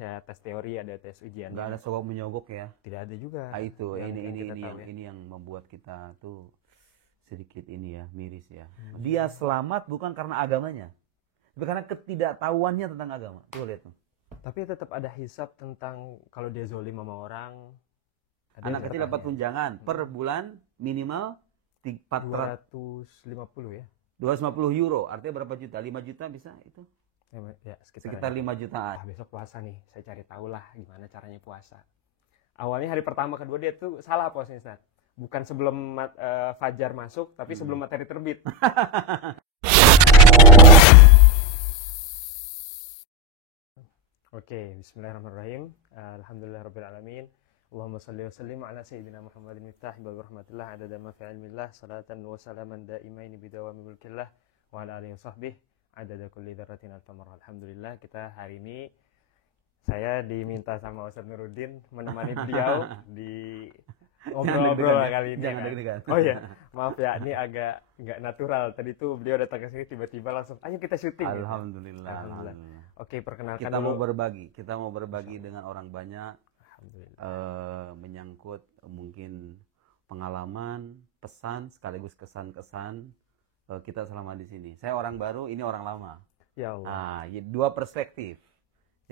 Ya, tes teori, ada tes ujian. Nggak ada sogok menyogok ya. Tidak ada juga. Ah, itu Yang ini yang membuat kita tuh sedikit ini ya, miris ya. Dia selamat bukan karena agamanya, tapi karena ketidaktahuannya tentang agama. Tuh lihat tuh. Tapi tetap ada hisab tentang kalau dia zolim sama orang. Anak kecil dapat tunjangan per bulan minimal 250 ya. 250 euro, artinya berapa juta? 5 juta bisa itu? Ya, Sekitar 5 jutaan. Besok puasa nih, saya cari tahu lah gimana caranya puasa. Awalnya hari pertama kedua dia tuh salah puasanya, Ustaz. Bukan sebelum fajar masuk, tapi sebelum matahari terbit. Oke, bismillahirrahmanirrahim. Alhamdulillahirrabbilalamin. Allahumma salli wa sallim ala sayyidina Muhammadin miftah bab rahmatillah adada ma fi ilmillah salatan wa salaman daimaini bidawami mulkillah wa ala alihi wa sahbihi adada kulli dzarratin alfa marra. Alhamdulillah, kita hari ini saya diminta sama Ustaz Nuruddin menemani beliau di ngobrol-ngobrol kali ini. Jangan deg-degan. Oh iya, maaf ya, ini agak nggak natural. Tadi tuh beliau datang ke sini tiba-tiba langsung, ayo kita syuting. Alhamdulillah. Gitu. Alhamdulillah. Oke, perkenalkan kita dulu. Kita mau berbagi dengan orang banyak. Menyangkut mungkin pengalaman, pesan sekaligus kesan-kesan kita selama di sini. Saya orang baru, ini orang lama. Ya Allah. Dua perspektif.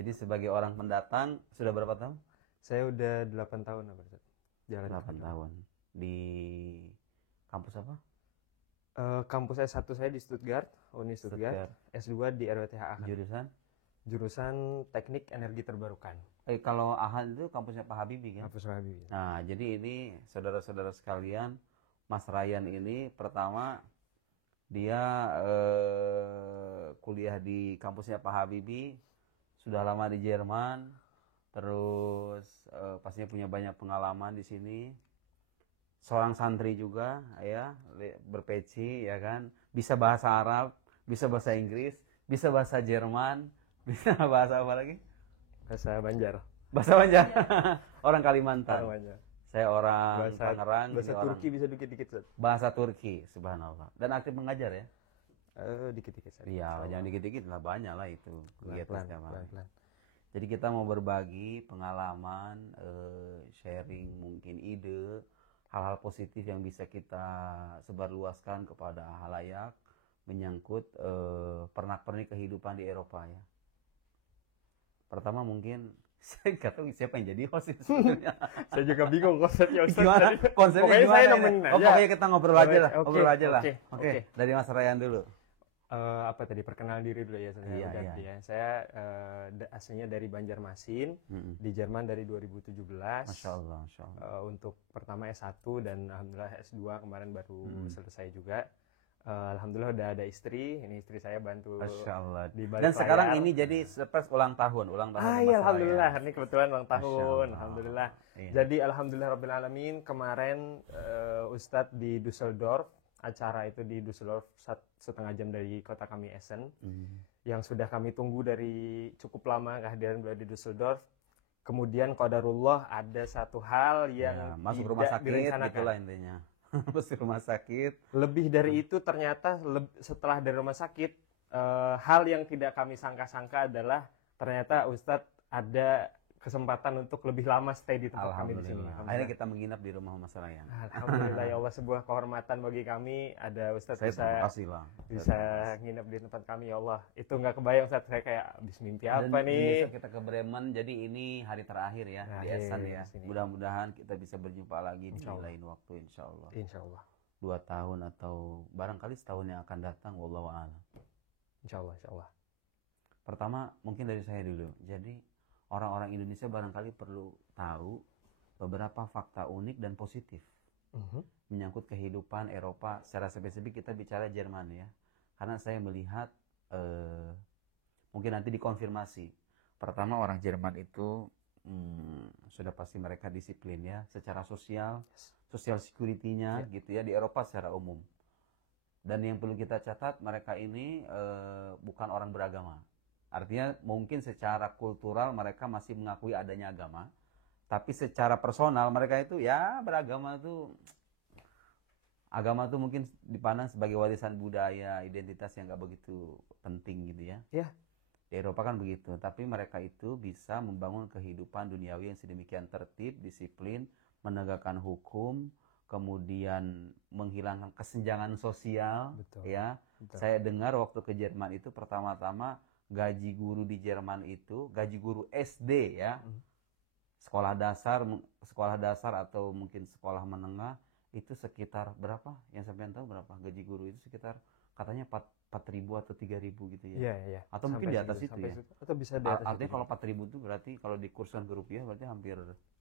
Jadi sebagai orang pendatang sudah berapa tahun? Saya udah 8 tahun apa, Ustaz? Jalan 8 tahun. Di kampus apa? Kampus S1 saya di Stuttgart, Uni Stuttgart. S2 di RWTH. Jurusan Teknik Energi Terbarukan. Kalau AHAN itu kampusnya Pak Habibie kan? Kampus Pak Habibie. Nah, jadi ini saudara-saudara sekalian, Mas Ryan ini pertama dia kuliah di kampusnya Pak Habibie, sudah lama di Jerman, terus pastinya punya banyak pengalaman di sini. Seorang santri juga ya, berpeci ya kan, bisa bahasa Arab, bisa bahasa Inggris, bisa bahasa Jerman, bisa bahasa apa lagi? Bahasa Banjar. Bahasa Banjar. Orang Kalimantan. Banjar. Saya orang Tangerang. Bahasa Turki bisa dikit-dikit. Bahasa Turki, subhanallah. Dan aktif mengajar ya? Dikit-dikit. Iya, jangan dikit-dikit lah, banyak lah itu. Pelan-pelan. Jadi kita mau berbagi pengalaman, sharing mungkin ide, hal-hal positif yang bisa kita sebarluaskan kepada halayak menyangkut pernak-pernik kehidupan di Eropa ya. Pertama mungkin saya nggak tahu siapa yang jadi host itu sebenarnya. Saya juga bingung konsepnya. Gimana? Konsepnya pokoknya gimana? Saya nemenin aja. Pokoknya kita ngobrol aja lah. Oke. Dari Mas Ryan dulu. Apa tadi, perkenalan diri dulu ya. Iya. Saya aslinya dari Banjarmasin, di Jerman dari 2017. Masya Allah. Untuk pertama S1 dan alhamdulillah S2 kemarin baru selesai juga. Alhamdulillah udah ada istri, ini istri saya bantu. Masya Allah. Di balik dan sekarang layar. Ini jadi surprise ulang tahun. Iya, alhamdulillah, ini kebetulan ulang tahun. Alhamdulillah. Iya. Jadi alhamdulillah rabbil alamin, kemarin Ustadz di Düsseldorf, acara itu di Düsseldorf, setengah jam dari kota kami Essen, yang sudah kami tunggu dari cukup lama kehadiran beliau di Düsseldorf. Kemudian qadarullah ada satu hal yang masuk rumah sakit gitulah intinya. Masuk rumah sakit. Lebih dari itu ternyata setelah dari rumah sakit, hal yang tidak kami sangka-sangka adalah ternyata Ustadz ada kesempatan untuk lebih lama stay di tempat kami di sini. Akhirnya kita menginap di rumah Mas Ryan. Alhamdulillah ya Allah, sebuah kehormatan bagi kami ada Ustadz bisa nginap di tempat kami, ya Allah. Itu nggak kebayang saat saya kayak habis mimpi apa nih. Besok kita ke Bremen, jadi ini hari terakhir ya di Essen ya. Mudah-mudahan kita bisa berjumpa lagi di lain waktu insyaallah. Insyaallah. 2 tahun atau barangkali setahun yang akan datang, wallahu a'lam. Insyaallah. Pertama mungkin dari saya dulu. Jadi orang-orang Indonesia barangkali perlu tahu beberapa fakta unik dan positif menyangkut kehidupan Eropa. Secara spesifik kita bicara Jerman ya, karena saya melihat mungkin nanti dikonfirmasi. Pertama, orang Jerman itu sudah pasti mereka disiplin ya, secara social security-nya gitu ya, di Eropa secara umum. Dan yang perlu kita catat, mereka ini bukan orang beragama. Artinya mungkin secara kultural mereka masih mengakui adanya agama, tapi secara personal mereka itu ya beragama tuh, agama tuh mungkin dipandang sebagai warisan budaya, identitas yang gak begitu penting gitu ya. Ya. Di Eropa kan begitu, tapi mereka itu bisa membangun kehidupan duniawi yang sedemikian tertib, disiplin, menegakkan hukum, kemudian menghilangkan kesenjangan sosial. Betul. Ya, Betul. saya dengar waktu ke Jerman itu pertama-tama gaji guru di Jerman itu, gaji guru SD ya, sekolah dasar atau mungkin sekolah menengah itu sekitar berapa? Yang sampean tahu berapa? Gaji guru itu sekitar katanya 4.000 atau 3.000 gitu ya. Iya, iya. Atau mungkin di atas itu ya. Atau bisa di atas Artinya itu kalau juga. 4.000 itu berarti kalau dikursan ke rupiah berarti hampir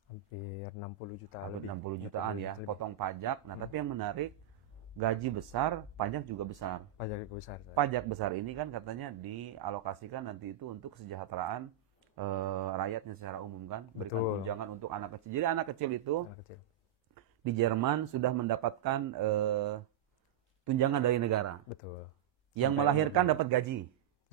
60 juta lebih. 60 jutaan ya, lebih. potong pajak. Nah, tapi yang menarik gaji besar, pajak juga besar. Pajak besar. Pajak besar ini kan katanya dialokasikan nanti itu untuk kesejahteraan rakyatnya secara umum kan, berikan Betul. tunjangan untuk anak kecil. Jadi anak kecil itu Anak kecil. di Jerman sudah mendapatkan tunjangan dari negara. Betul. Yang Sampai melahirkan dapat gaji.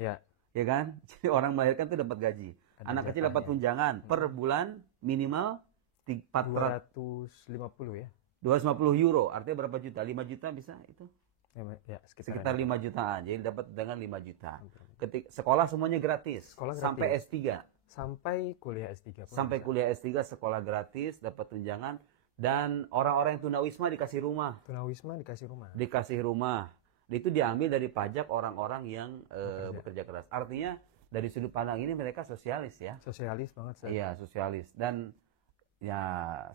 Ya. Ya kan? Jadi orang melahirkan itu dapat gaji. Ada Anak kecil dapat jatahnya. tunjangan per bulan minimal 250 ya. 250 euro. Artinya berapa juta? 5 juta bisa itu? Ya, Sekitar 5 jutaan. Jadi dapat dengan 5 juta. Sekolah semuanya gratis. Sekolah Sampai gratis. S3. Sampai kuliah S3 pun Sampai bisa. kuliah S3 sekolah gratis, dapat tunjangan. Dan orang-orang yang tunawisma dikasih rumah. Tunawisma dikasih rumah. Dikasih rumah. Itu diambil dari pajak orang-orang yang bekerja keras. Artinya dari sudut pandang ini mereka sosialis ya. Sosialis banget. Iya, sosialis. Dan ya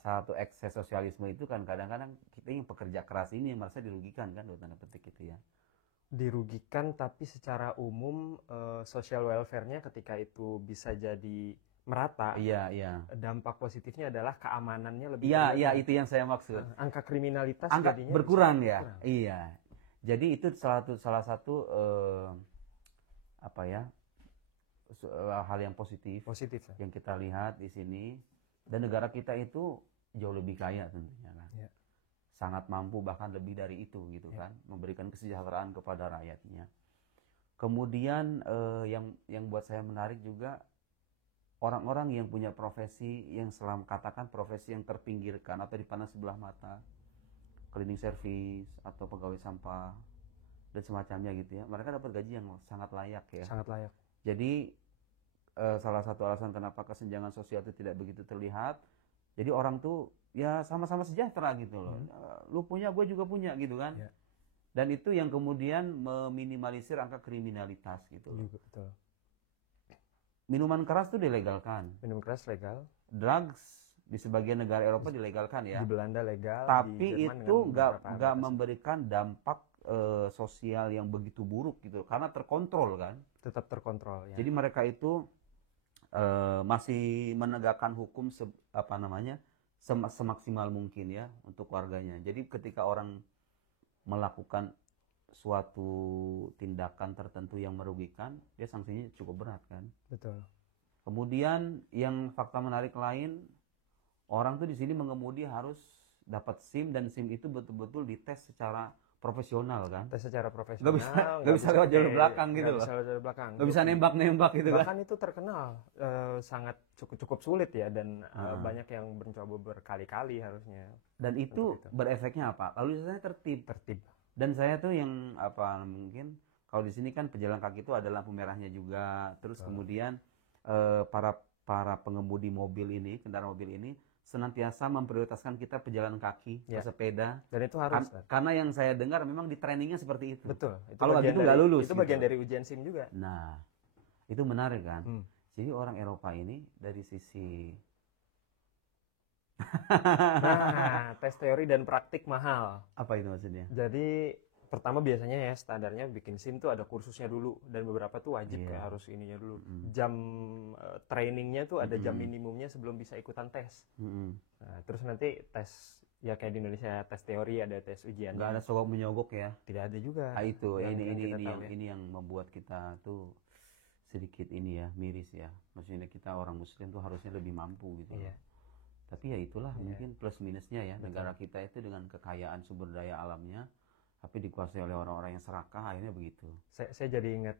salah satu ekses sosialisme itu kan kadang-kadang kita yang pekerja keras ini yang merasa dirugikan kan, dalam tanda petik itu ya. Dirugikan, tapi secara umum social welfare-nya ketika itu bisa jadi merata. Iya, iya. Dampak positifnya adalah keamanannya lebih. Iya, iya, itu yang saya maksud. Angka kriminalitas Angka jadinya berkurang bisa ya. berkurang. Iya. Jadi itu salah satu apa ya? Hal yang positif Positif ya. yang kita lihat di sini. Dan negara kita itu jauh lebih kaya tentunya kan. Ya. Sangat mampu bahkan lebih dari itu gitu kan, memberikan kesejahteraan kepada rakyatnya. Kemudian yang buat saya menarik juga orang-orang yang punya profesi yang katakan profesi yang terpinggirkan atau dipandang sebelah mata, cleaning service atau pegawai sampah dan semacamnya gitu ya, mereka dapat gaji yang sangat layak ya. Sangat layak. Jadi salah satu alasan kenapa kesenjangan sosial itu tidak begitu terlihat, jadi orang tuh ya sama-sama sejahtera gitu loh. Lu punya, gue juga punya gitu kan. Ya. Dan itu yang kemudian meminimalisir angka kriminalitas gitu loh. Betul. Minuman keras tuh dilegalkan. Minum keras legal. Drugs di sebagian negara Eropa dilegalkan ya. Di Belanda legal. Tapi di Jerman itu dengan nggak memberikan dampak sosial yang begitu buruk gitu, karena terkontrol kan. Tetap terkontrol ya. Jadi mereka itu masih menegakkan hukum semaksimal mungkin ya untuk warganya. Jadi ketika orang melakukan suatu tindakan tertentu yang merugikan, dia sanksinya cukup berat kan. Betul. Kemudian yang fakta menarik lain, orang tuh di sini mengemudi harus dapat SIM, dan SIM itu betul-betul dites secara profesional kan. Tes secara profesional. Nggak bisa lewat jalur belakang gitu loh. Nggak bisa lewat jalur belakang. Nggak bisa nembak-nembak gitu kan. Bahkan itu terkenal sangat cukup sulit ya, dan banyak yang mencoba berkali-kali harusnya. Dan itu berefeknya apa? Lalu lintasnya tertib. Dan saya tuh yang mungkin kalau di sini kan pejalan kaki itu ada lampu merahnya juga. Terus kemudian para pengemudi mobil ini, kendaraan mobil ini senantiasa memprioritaskan kita pejalan kaki, bersepeda. Dan itu harus. Karena yang saya dengar memang di trainingnya seperti itu. Betul. Kalau nggak gitu nggak lulus. Itu bagian dari ujian SIM juga. Nah, itu menarik kan. Jadi orang Eropa ini dari sisi tes teori dan praktik mahal. Apa itu maksudnya? Jadi pertama biasanya ya standarnya bikin SIM tuh ada kursusnya dulu, dan beberapa tuh wajib harus ininya dulu. Jam trainingnya tuh ada jam minimumnya sebelum bisa ikutan tes. Nah, terus nanti tes ya kayak di Indonesia, tes teori, ada tes ujian. Nggak ada sogok menyogok ya? Tidak ada juga. Nah, itu yang ini yang membuat kita tuh sedikit ini ya, miris ya. Maksudnya kita orang Muslim tuh harusnya lebih mampu gitu. Iya. Tapi ya itulah mungkin plus minusnya ya. Negara kita itu dengan kekayaan sumber daya alamnya, tapi dikuasai oleh orang-orang yang serakah, akhirnya begitu. Saya jadi ingat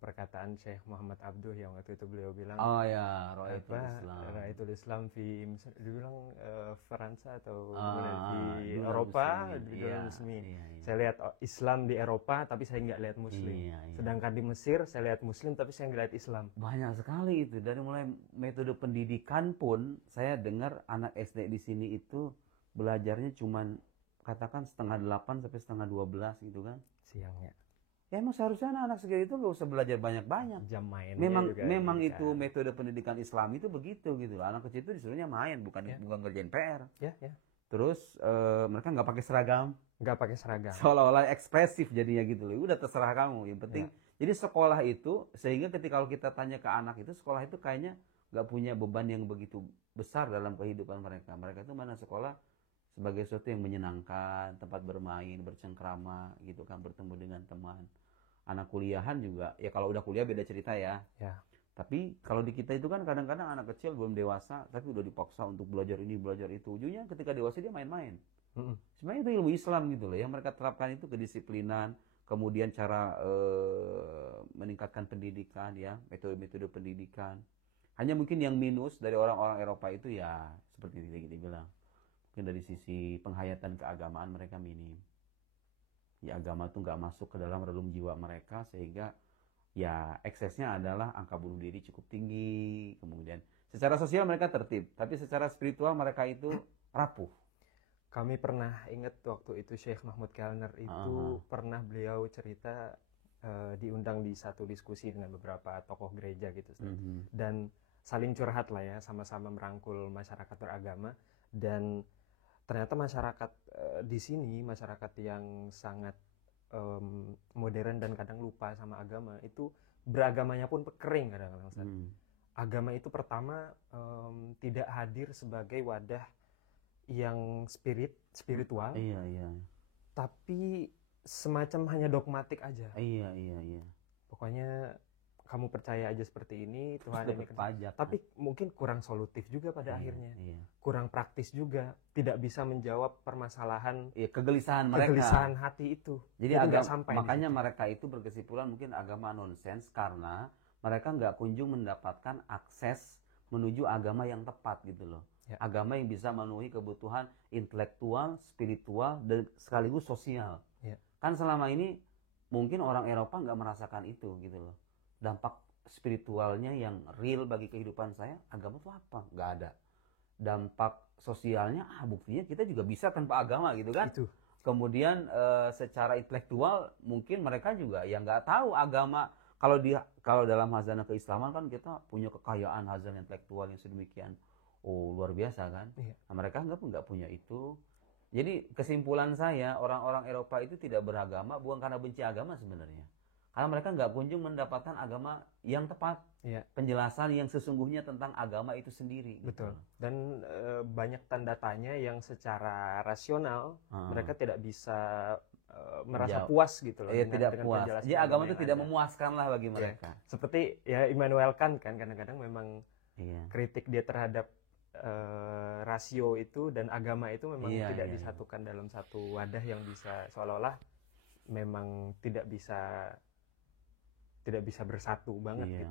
perkataan Syekh Muhammad Abduh yang waktu itu beliau bilang, oh ya, Ra'aitul Islam. Ra'aitul Islam dibilang Fransa atau di dunia Eropa, muslimin. di Iya, dunia muslimin. iya. Saya lihat Islam di Eropa, tapi saya nggak lihat Muslim. Iya. Sedangkan di Mesir, saya lihat Muslim, tapi saya nggak lihat Islam. Banyak sekali itu. Dari mulai metode pendidikan pun, saya dengar anak SD di sini itu belajarnya cuman katakan 7:30 sampai 11:30 gitu kan. Siangnya. Ya emang seharusnya anak-anak segitu itu nggak usah belajar banyak-banyak. Jam mainnya Memang juga memang bisa. itu metode pendidikan Islam itu begitu gitu loh. Anak kecil itu disuruhnya main, bukan ngerjain PR. Ya. Terus mereka nggak pakai seragam, Nggak pakai seragam. seolah-olah ekspresif jadinya gitu loh. Udah terserah kamu. Yang penting, jadi sekolah itu sehingga ketika kalau kita tanya ke anak itu, sekolah itu kayaknya nggak punya beban yang begitu besar dalam kehidupan mereka. Mereka itu mana sekolah sebagai sesuatu yang menyenangkan, tempat bermain, bercengkrama gitu kan, bertemu dengan teman. Anak kuliahan juga, ya kalau udah kuliah beda cerita ya. Tapi kalau di kita itu kan kadang-kadang anak kecil belum dewasa, tapi udah dipaksa untuk belajar ini, belajar itu. Ujungnya ketika dewasa dia main-main. Sebenarnya itu ilmu Islam gitu loh. Yang mereka terapkan itu kedisiplinan, kemudian cara meningkatkan pendidikan ya, metode-metode pendidikan. Hanya mungkin yang minus dari orang-orang Eropa itu ya seperti yang kita bilang. Mungkin dari sisi penghayatan keagamaan mereka minim. Ya agama itu nggak masuk ke dalam relung jiwa mereka sehingga ya eksesnya adalah angka bunuh diri cukup tinggi. Kemudian secara sosial mereka tertib, tapi secara spiritual mereka itu rapuh. Kami pernah ingat waktu itu Syekh Mahmud Kellner itu pernah beliau cerita diundang di satu diskusi dengan beberapa tokoh gereja gitu. Dan saling curhat lah ya, sama-sama merangkul masyarakat beragama. Dan ternyata masyarakat di sini, masyarakat yang sangat modern dan kadang lupa sama agama, itu beragamanya pun kering kadang-kadang. Agama itu pertama tidak hadir sebagai wadah yang spiritual, tapi semacam hanya dogmatik aja. Pokoknya kamu percaya aja seperti ini, Tuhan ini pajak. Tapi mungkin kurang solutif juga pada akhirnya. Kurang praktis juga, tidak bisa menjawab permasalahan kegelisahan mereka. Kegelisahan hati itu. Jadi makanya mereka itu berkesimpulan mungkin agama nonsens karena mereka nggak kunjung mendapatkan akses menuju agama yang tepat gitu loh. Agama yang bisa memenuhi kebutuhan intelektual, spiritual, dan sekaligus sosial. Kan selama ini mungkin orang Eropa nggak merasakan itu gitu loh. Dampak spiritualnya yang real bagi kehidupan saya, agama itu apa? Nggak ada. Dampak sosialnya, buktinya kita juga bisa tanpa agama gitu kan. Kemudian secara intelektual mungkin mereka juga yang nggak tahu agama. Kalau dalam hazanah keislaman kan kita punya kekayaan hazanah intelektual yang sedemikian luar biasa kan. Nah, mereka nggak punya itu. Jadi kesimpulan saya, orang-orang Eropa itu tidak beragama bukan karena benci agama sebenarnya. Karena mereka nggak kunjung mendapatkan agama yang tepat, penjelasan yang sesungguhnya tentang agama itu sendiri. Betul. Gitu. Dan banyak tanda tanya yang secara rasional mereka tidak bisa merasa puas gitu loh. Tidak puas. Jadi agama itu tidak memuaskan lah bagi mereka. Seperti ya Immanuel Kant kan kadang-kadang memang kritik dia terhadap rasio itu dan agama itu memang tidak disatukan dalam satu wadah yang bisa seolah-olah memang tidak bisa bersatu banget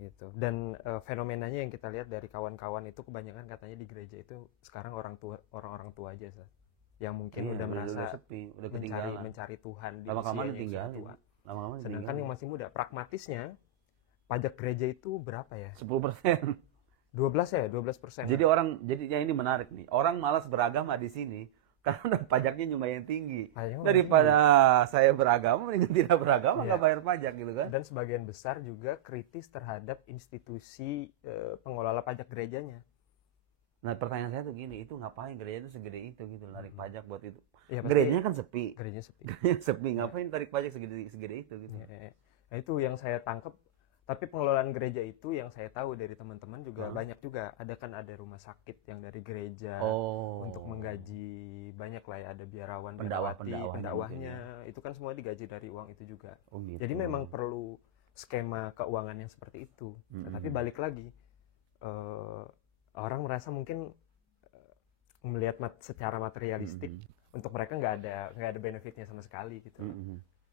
gitu. Dan fenomenanya yang kita lihat dari kawan-kawan itu kebanyakan katanya di gereja itu sekarang orang-orang tua aja yang mungkin udah merasa sepi, udah mencari Tuhan di usia yang tua. Sedangkan yang masih muda, pragmatisnya pajak gereja itu berapa ya? 10%. 12%. Jadi yang ini menarik nih. Orang malas beragama di sini karena pajaknya lumayan tinggi. Daripada saya beragama, mendingan tidak beragama nggak bayar pajak gitu kan. Dan sebagian besar juga kritis terhadap institusi pengelola pajak gerejanya. Nah pertanyaan saya tuh gini, itu ngapain gereja itu segede itu gitu, narik pajak buat itu? Gerejanya kan sepi. Gerejanya sepi, ngapain tarik pajak segede itu gitu? Nah itu yang saya tangkap. Tapi pengelolaan gereja itu yang saya tahu dari teman-teman juga banyak juga. Ada rumah sakit yang dari gereja untuk menggaji banyak lah ya, ada biarawan, pendakwahnya. Itu kan semua digaji dari uang itu juga. Gitu. Jadi memang perlu skema keuangan yang seperti itu. Tapi balik lagi, orang merasa mungkin melihat secara materialistik, untuk mereka nggak ada benefitnya sama sekali gitu.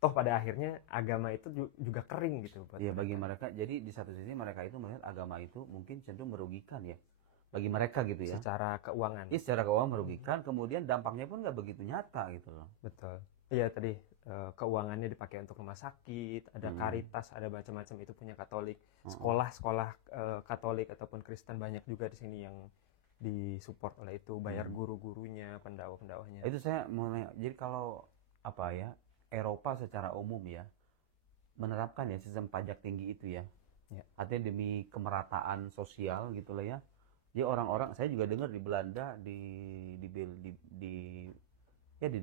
Toh pada akhirnya agama itu juga kering gitu. Iya bagi mereka. Jadi di satu sisi mereka itu melihat agama itu mungkin cenderung merugikan ya. bagi mereka gitu ya. Secara keuangan. Iya, secara keuangan merugikan, kemudian dampaknya pun nggak begitu nyata gitu loh. Betul. Iya tadi keuangannya dipakai untuk rumah sakit, ada Caritas, ada macam-macam, itu punya Katolik. Sekolah-sekolah Katolik ataupun Kristen banyak juga di sini yang disupport oleh itu, bayar guru-gurunya, pendakwa-pendakwahnya. Itu saya mau nanya, jadi kalau apa ya, Eropa secara umum ya menerapkan ya sistem pajak tinggi itu ya. Artinya demi kemerataan sosial gitu lah ya. Jadi orang-orang, saya juga dengar di Belanda, di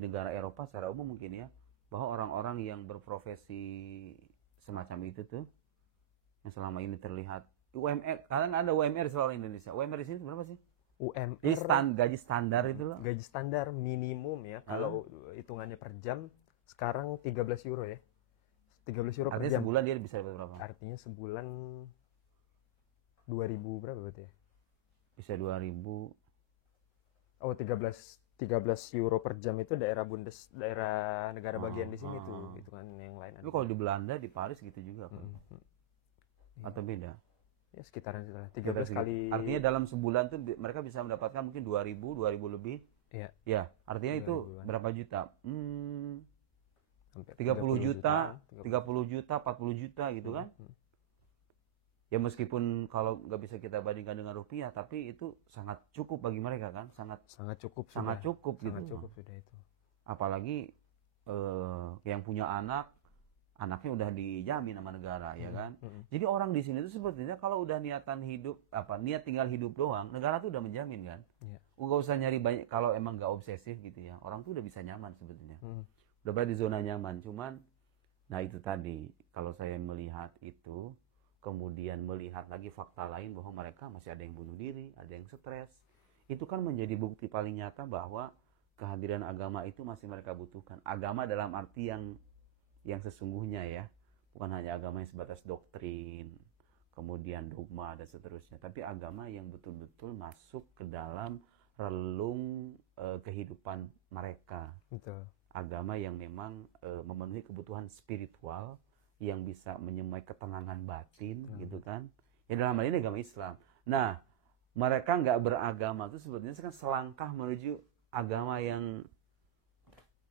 negara Eropa secara umum mungkin ya, bahwa orang-orang yang berprofesi semacam itu tuh, yang selama ini terlihat UMR, kadang ada UMR di seluruh Indonesia. UMR di sini berapa sih? UMR Gaji standar itu loh. Gaji standar minimum ya, kalau hitungannya per jam sekarang 13 euro ya. 13 euro per Artinya jam. sebulan dia bisa dapat berapa? Artinya sebulan 2000 berapa berarti ya? Bisa 2000. Oh, 13 euro per jam itu daerah negara bagian di sini tuh, hitungan yang lain. Tapi kalau di Belanda, di Paris gitu juga kan? Atau beda? Ya sekitaran 13 kali. Artinya dalam sebulan tuh mereka bisa mendapatkan mungkin 2000 lebih. Iya. Ya, artinya itu berapa juta? Hampir 30 juta, 40 juta gitu kan? Ya meskipun kalau nggak bisa kita bandingkan dengan rupiah, tapi itu sangat cukup bagi mereka kan? Sangat cukup gitu. Sangat cukup sudah itu. Apalagi yang punya anaknya udah dijamin sama negara ya kan. Jadi orang di sini tuh sebetulnya kalau udah niat tinggal hidup doang, negara tuh udah menjamin kan. Nggak usah nyari banyak, kalau emang nggak obsesif gitu ya, orang tuh udah bisa nyaman sebetulnya. Udah berada di zona nyaman. Cuman nah itu tadi, kalau saya melihat itu, kemudian melihat lagi fakta lain bahwa mereka masih ada yang bunuh diri, ada yang stres, itu kan menjadi bukti paling nyata bahwa kehadiran agama itu masih mereka butuhkan. Agama dalam arti yang sesungguhnya ya, bukan hanya agama yang sebatas doktrin, kemudian dogma dan seterusnya, tapi agama yang betul-betul masuk ke dalam relung kehidupan mereka. Betul. Agama yang memang memenuhi kebutuhan spiritual, yang bisa menyemai ketenangan batin gitu kan. Ya dalam hal ini agama Islam. Nah, mereka nggak beragama itu sebetulnya kan selangkah menuju agama yang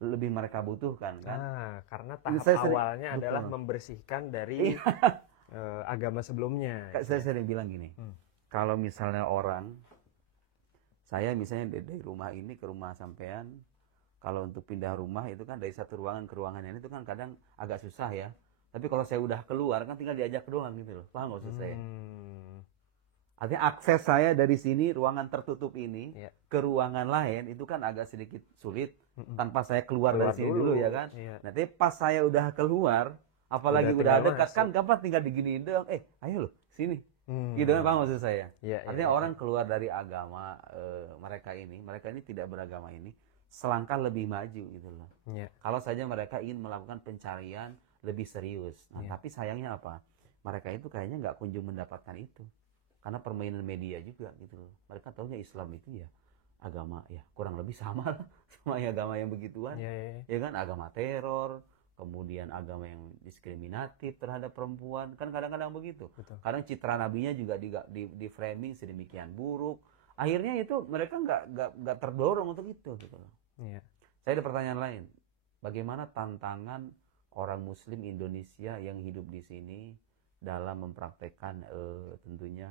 lebih mereka butuhkan kan. Karena tahap awalnya adalah membersihkan dari agama sebelumnya. Saya sering bilang gini, kalau misalnya saya misalnya dari rumah ini ke rumah sampean, kalau untuk pindah rumah itu kan dari satu ruangan ke ruangan ini itu kan kadang agak susah ya. Tapi kalau saya udah keluar kan tinggal diajak doang gitu loh. Paham nggak maksud saya? Artinya akses saya dari sini, ruangan tertutup ini, ke ruangan lain itu kan agak sedikit sulit tanpa saya keluar dari sini dulu ya kan. Nanti pas saya udah keluar, apalagi udah dekat kan gampang tinggal diginiin doang. Ayo loh sini. Gitu kan, paham maksud saya? Artinya orang keluar dari agama mereka ini tidak beragama ini selangkah lebih maju gitu loh. Kalau saja mereka ingin melakukan pencarian lebih serius. Nah, tapi sayangnya apa? Mereka itu kayaknya nggak kunjung mendapatkan itu. Karena permainan media juga gitu loh. Mereka taunya Islam itu ya agama ya kurang lebih sama lah sama agama yang begituan. Ya kan, agama teror, kemudian agama yang diskriminatif terhadap perempuan. Kan kadang-kadang begitu. Betul. Kadang citra nabinya juga di framing sedemikian buruk. Akhirnya itu mereka nggak terdorong untuk itu gitu loh. Saya ada pertanyaan lain. Bagaimana tantangan orang Muslim Indonesia yang hidup di sini dalam mempraktekkan tentunya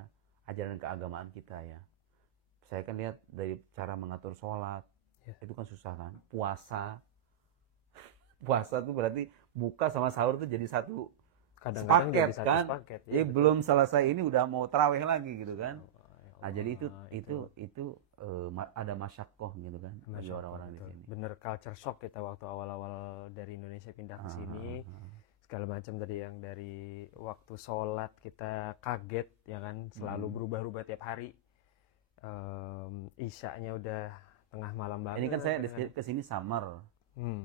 ajaran keagamaan kita ya. Saya kan lihat dari cara mengatur sholat, itu kan susah kan. Puasa tuh berarti buka sama sahur tuh jadi satu kadang-kadang paket jadi satu kan. paket, ya belum selesai ini udah mau tarawih lagi gitu kan. Nah, jadi itu ada masyakoh gitu kan bagi orang-orang di sini. Bener culture shock kita waktu awal-awal dari Indonesia pindah ke sini. Segala macam dari waktu sholat kita kaget ya kan, selalu berubah-ubah tiap hari. Isya'nya udah tengah malam banget. Ini kan saya kesini summer.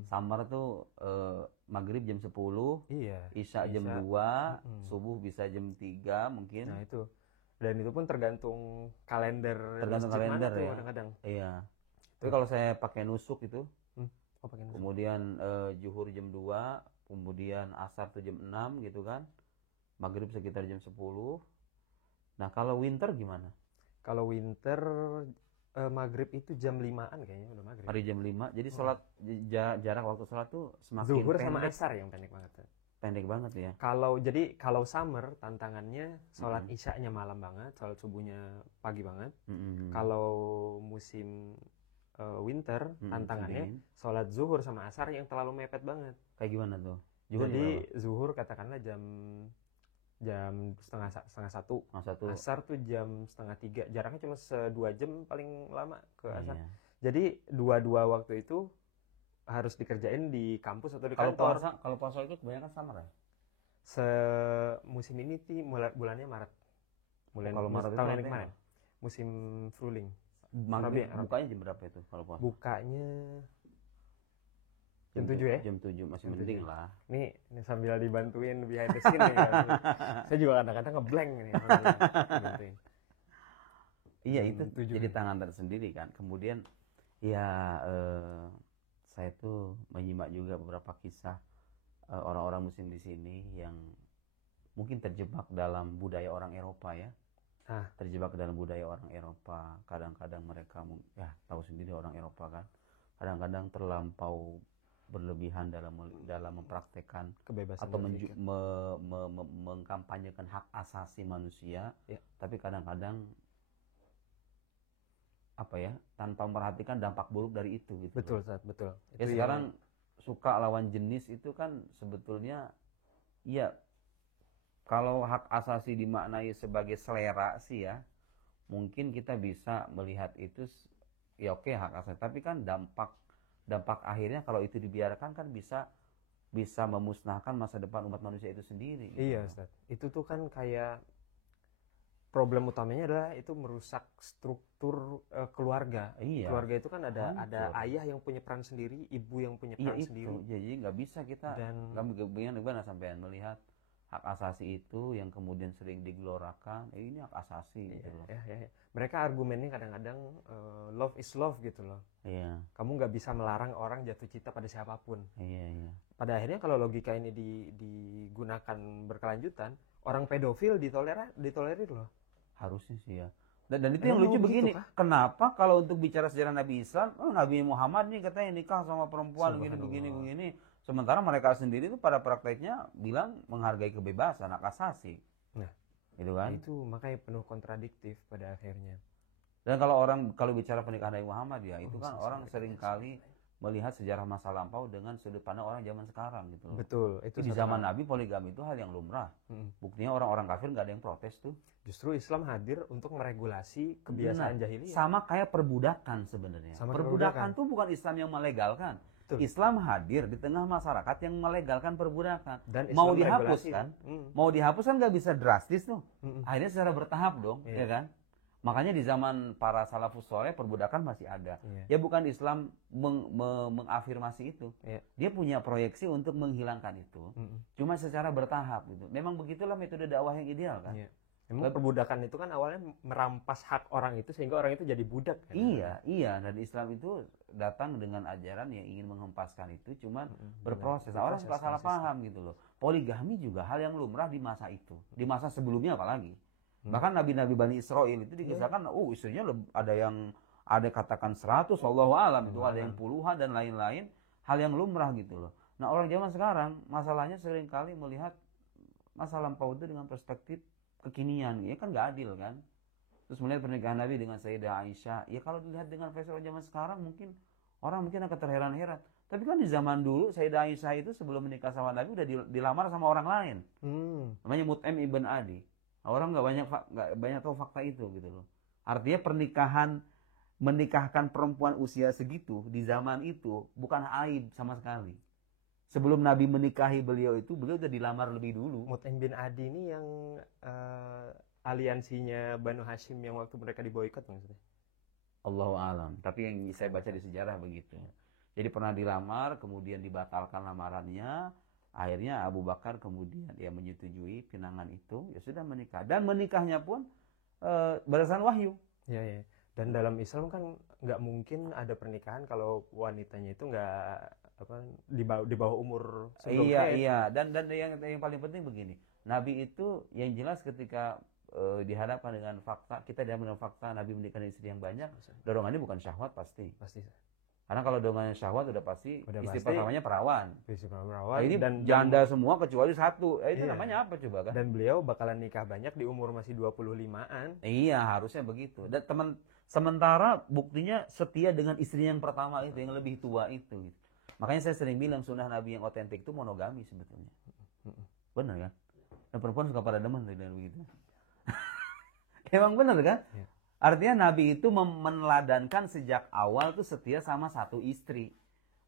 Summer tuh maghrib jam 10, Isya jam 2, subuh bisa jam 3 mungkin. Nah itu. Dan itu pun tergantung kalender ya. Kadang-kadang. Iya. Tapi kalau saya pakai nusuk itu, pakai nusuk. Kemudian zuhur jam 2, kemudian asar tuh jam 6 gitu kan. Maghrib sekitar jam 10. Nah, kalau winter gimana? Kalau winter maghrib itu jam 5-an kayaknya udah maghrib. Hari jam 5. Jadi sholat jarak waktu sholat tuh semakin Zuhur pendek. sama asar yang pendek banget. Pendek banget ya. Kalau summer tantangannya sholat isyanya malam banget, sholat subuhnya pagi banget. Kalau musim winter tantangannya sholat zuhur sama asar yang terlalu mepet banget. Kayak gimana tuh? Jadi zuhur katakanlah jam setengah satu. Asar tuh jam setengah 3. Jaraknya cuma 2 jam paling lama ke asar. Iya. Jadi dua waktu itu harus dikerjain di kampus atau di kantor. Kalau puasa itu kebanyakan summer ya? Musim ini sih bulannya Maret. Kalau Maret tahun itu ini kemarin. Musim fruling. Bukanya jam berapa itu kalau puasa? Bukanya jam 7 ya? Jam 7 masih mending lah. Ini sambil dibantuin behind the scene nih. Saya juga kadang-kadang ngeblank nih. Iya, itu jadi tangan tersendiri kan. Kemudian ya saya tuh menyimak juga beberapa kisah orang-orang muslim di sini yang mungkin terjebak dalam budaya orang Eropa ya. Terjebak dalam budaya orang Eropa. Kadang-kadang mereka ya tahu sendiri orang Eropa kan. Kadang-kadang terlampau berlebihan dalam mempraktekkan kebebasan atau mengkampanyekan hak asasi manusia, tapi kadang-kadang tanpa memperhatikan dampak buruk dari itu gitu. Betul, betul. Ya sekarang suka lawan jenis itu kan sebetulnya ya kalau hak asasi dimaknai sebagai selera sih ya, mungkin kita bisa melihat itu ya oke, hak asasi, tapi kan dampak akhirnya kalau itu dibiarkan kan bisa memusnahkan masa depan umat manusia itu sendiri. Iya, Ustaz. Itu tuh kan kayak problem utamanya adalah itu merusak struktur keluarga. Iya. Keluarga itu kan ada ayah yang punya peran sendiri, ibu yang punya peran sendiri. Jadi nggak bisa kita nggak sampai melihat hak asasi itu yang kemudian sering digelorakan. Ini hak asasi. Iya, gitu loh. Ya. Mereka argumennya kadang-kadang love is love gitu loh. Iya. Kamu nggak bisa melarang orang jatuh cinta pada siapapun. Iya. Pada akhirnya kalau logika ini digunakan berkelanjutan, orang pedofil ditolerir loh. Harusnya sih ya. Dan itu yang lucu begini, kenapa kalau untuk bicara sejarah Nabi Islam, Nabi Muhammad nih katanya nikah sama perempuan begini. Sementara mereka sendiri itu pada prakteknya bilang menghargai kebebasan, hak asasi. Nah, gitu kan? Itu makanya penuh kontradiktif pada akhirnya. Dan kalau bicara pernikahan Nabi Muhammad ya, itu kan orang seringkali melihat sejarah masa lampau dengan sudut pandang orang zaman sekarang gitu loh. Betul. Itu di zaman Nabi poligami itu hal yang lumrah. Buktinya orang-orang kafir nggak ada yang protes tuh. Justru Islam hadir untuk meregulasi kebiasaan jahiliyah. Sama kayak perbudakan sebenarnya. Perbudakan tuh bukan Islam yang melegalkan. Betul. Islam hadir di tengah masyarakat yang melegalkan perbudakan. Dan mau dihapus kan? Mau dihapus kan nggak bisa drastis tuh. Akhirnya secara bertahap dong, ya kan? Makanya di zaman para salafus soleh perbudakan masih ada. Ya bukan Islam mengafirmasi itu. Dia punya proyeksi untuk menghilangkan itu. Cuma secara bertahap gitu. Memang begitulah metode dakwah yang ideal kan. Memang perbudakan itu kan awalnya merampas hak orang itu sehingga orang itu jadi budak kan? Iya. Dan Islam itu datang dengan ajaran yang ingin menghempaskan itu, cuman berproses. Orang suka salah paham gitu loh. Poligami juga hal yang lumrah di masa itu. Di masa sebelumnya apalagi. Bahkan nabi-nabi Bani Israel itu dikisahkan, istrinya ada katakan 100, wallahu alam, itu ada yang puluhan dan lain-lain, hal yang lumrah gitu loh. Nah orang zaman sekarang masalahnya seringkali melihat masa lampau itu dengan perspektif kekinian, ya kan nggak adil kan. Terus melihat pernikahan Nabi dengan Sayyidah Aisyah, ya kalau dilihat dengan versi zaman sekarang mungkin orang akan terheran-heran. Tapi kan di zaman dulu Sayyidah Aisyah itu sebelum menikah sama Nabi udah dilamar sama orang lain, namanya Mut'im ibn Adi. Orang nggak banyak tahu fakta itu gitu loh. Artinya menikahkan perempuan usia segitu di zaman itu bukan aib sama sekali. Sebelum Nabi menikahi beliau udah dilamar lebih dulu. Mut'im bin Adi ini yang aliansinya Banu Hashim yang waktu mereka diboikot maksudnya. Allahu alam. Tapi yang saya baca di sejarah begitu. Jadi pernah dilamar, kemudian dibatalkan lamarannya. Akhirnya Abu Bakar kemudian dia menyetujui pinangan itu, ya sudah menikah. Dan menikahnya pun berdasarkan wahyu. Iya. Dan dalam Islam kan nggak mungkin ada pernikahan kalau wanitanya itu nggak di bawah umur sebelum Iya. Dan yang paling penting begini, Nabi itu yang jelas ketika dihadapkan dengan fakta, kita dihadapkan dengan fakta Nabi menikahkan istri yang banyak, dorongannya bukan syahwat pasti. Karena kalau dorongannya syahwat udah pasti istri pertamanya perawan. Nah, ini dan janda semua kecuali satu. Itu namanya apa coba kan? Dan beliau bakalan nikah banyak di umur masih 25-an. Iya, harusnya begitu. Dan sementara buktinya setia dengan istri yang pertama itu, yang lebih tua itu. Gitu. Makanya saya sering bilang sunnah Nabi yang otentik itu monogami sebetulnya. Benar kan? Dan perempuan suka pada demen dengan begitu. Emang benar kan? Ya. Artinya Nabi itu meneladankan sejak awal tuh setia sama satu istri.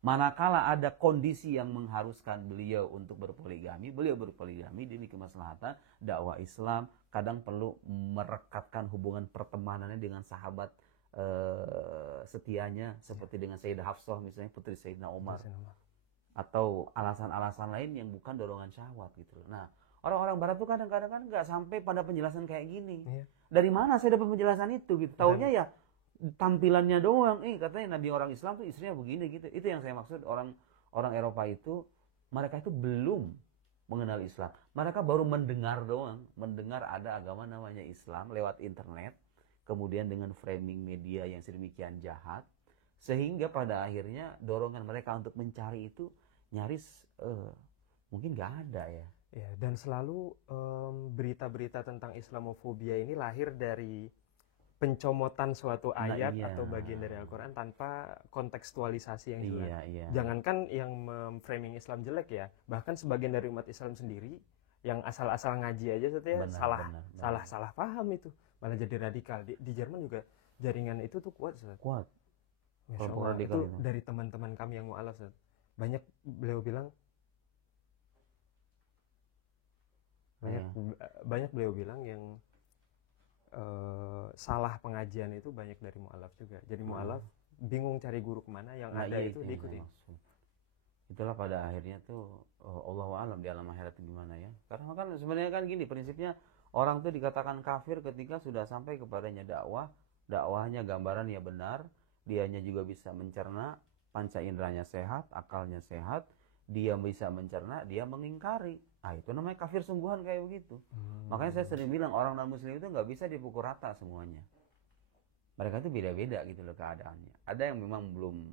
Manakala ada kondisi yang mengharuskan beliau untuk berpoligami, beliau berpoligami demi kemaslahatan dakwah Islam. Kadang perlu merekatkan hubungan pertemanannya dengan sahabat setianya, seperti dengan Sayyidah Hafsah misalnya, putri Sayyidina Umar. Atau alasan-alasan lain yang bukan dorongan syahwat gitu. Nah, orang-orang barat tuh kadang-kadang kan nggak sampai pada penjelasan kayak gini. Iya. Dari mana saya dapat penjelasan itu gitu? Taunya ya tampilannya doang. Katanya Nabi orang Islam tuh istrinya begini gitu. Itu yang saya maksud, orang Eropa itu mereka itu belum mengenal Islam. Mereka baru mendengar doang, mendengar ada agama namanya Islam lewat internet, kemudian dengan framing media yang sedemikian jahat, sehingga pada akhirnya dorongan mereka untuk mencari itu nyaris mungkin nggak ada ya. Ya, dan selalu berita-berita tentang Islamofobia ini lahir dari pencomotan suatu ayat atau bagian dari Al-Quran tanpa kontekstualisasi yang jelas. Jangankan yang memframing Islam jelek ya, bahkan sebagian dari umat Islam sendiri yang asal-asal ngaji aja salah paham itu, malah jadi radikal. Di Jerman juga jaringan itu tuh kuat. Kuat. Masya Allah, itu dari teman-teman kami yang mu'alaf. Banyak beliau bilang banyak beliau bilang yang salah pengajian itu banyak dari mu'alaf juga. Jadi mu'alaf bingung cari guru kemana, yang ada itu diikuti. Itulah pada akhirnya tuh Allahu a'lam di alam akhirat gimana ya. Karena kan sebenarnya kan gini prinsipnya, orang tuh dikatakan kafir ketika sudah sampai kepadanya dakwahnya gambarannya benar, dianya juga bisa mencerna, panca inderanya sehat, akalnya sehat, dia bisa mencerna, dia mengingkari. Itu namanya kafir sungguhan kayak begitu. Makanya saya sering bilang orang non-muslim itu nggak bisa dipukul rata semuanya. Mereka itu beda-beda gitu loh keadaannya. Ada yang memang belum,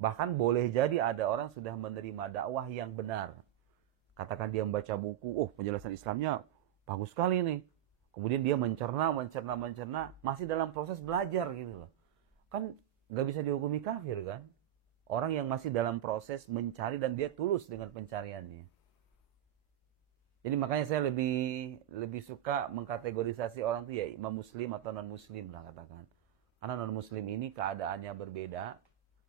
bahkan boleh jadi ada orang sudah menerima dakwah yang benar. Katakan dia membaca buku, penjelasan Islamnya bagus sekali nih. Kemudian dia mencerna, masih dalam proses belajar gitu loh. Kan nggak bisa dihukumi kafir kan? Orang yang masih dalam proses mencari dan dia tulus dengan pencariannya. Jadi makanya saya lebih suka mengkategorisasi orang itu ya imam muslim atau non muslim lah katakan. Karena non muslim ini keadaannya berbeda.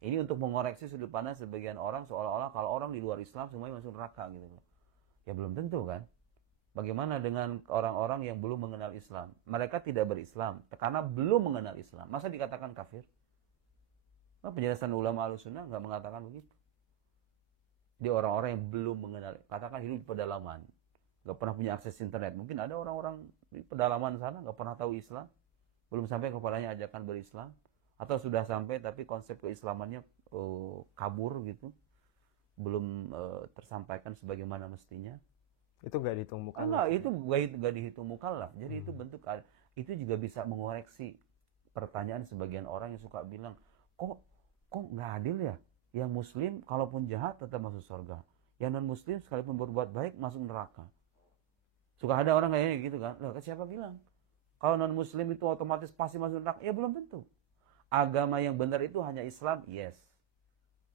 Ini untuk mengoreksi sudut pandang sebagian orang seolah-olah kalau orang di luar Islam semuanya masuk neraka gitu loh. Ya belum tentu kan. Bagaimana dengan orang-orang yang belum mengenal Islam? Mereka tidak berislam karena belum mengenal Islam. Masa dikatakan kafir? Penjelasan ulama Ahlussunnah nggak mengatakan begitu. Dia orang-orang yang belum mengenal, katakan hidup di pedalaman, nggak pernah punya akses internet. Mungkin ada orang-orang di pedalaman sana nggak pernah tahu Islam, belum sampai kepadanya ajakan berislam, atau sudah sampai tapi konsep keislamannya kabur gitu, belum tersampaikan sebagaimana mestinya. Itu nggak dihitung mukallaf. Enggak, itu nggak dihitung mukallaf. Jadi itu bentuk, itu juga bisa mengoreksi pertanyaan sebagian orang yang suka bilang, kok nggak adil ya? Yang muslim kalaupun jahat tetap masuk surga, yang non muslim sekalipun berbuat baik masuk neraka. Suka ada orang kayaknya gitu kan? Loh, siapa bilang kalau non muslim itu otomatis pasti masuk neraka? Ya belum tentu. Agama yang benar itu hanya Islam, yes.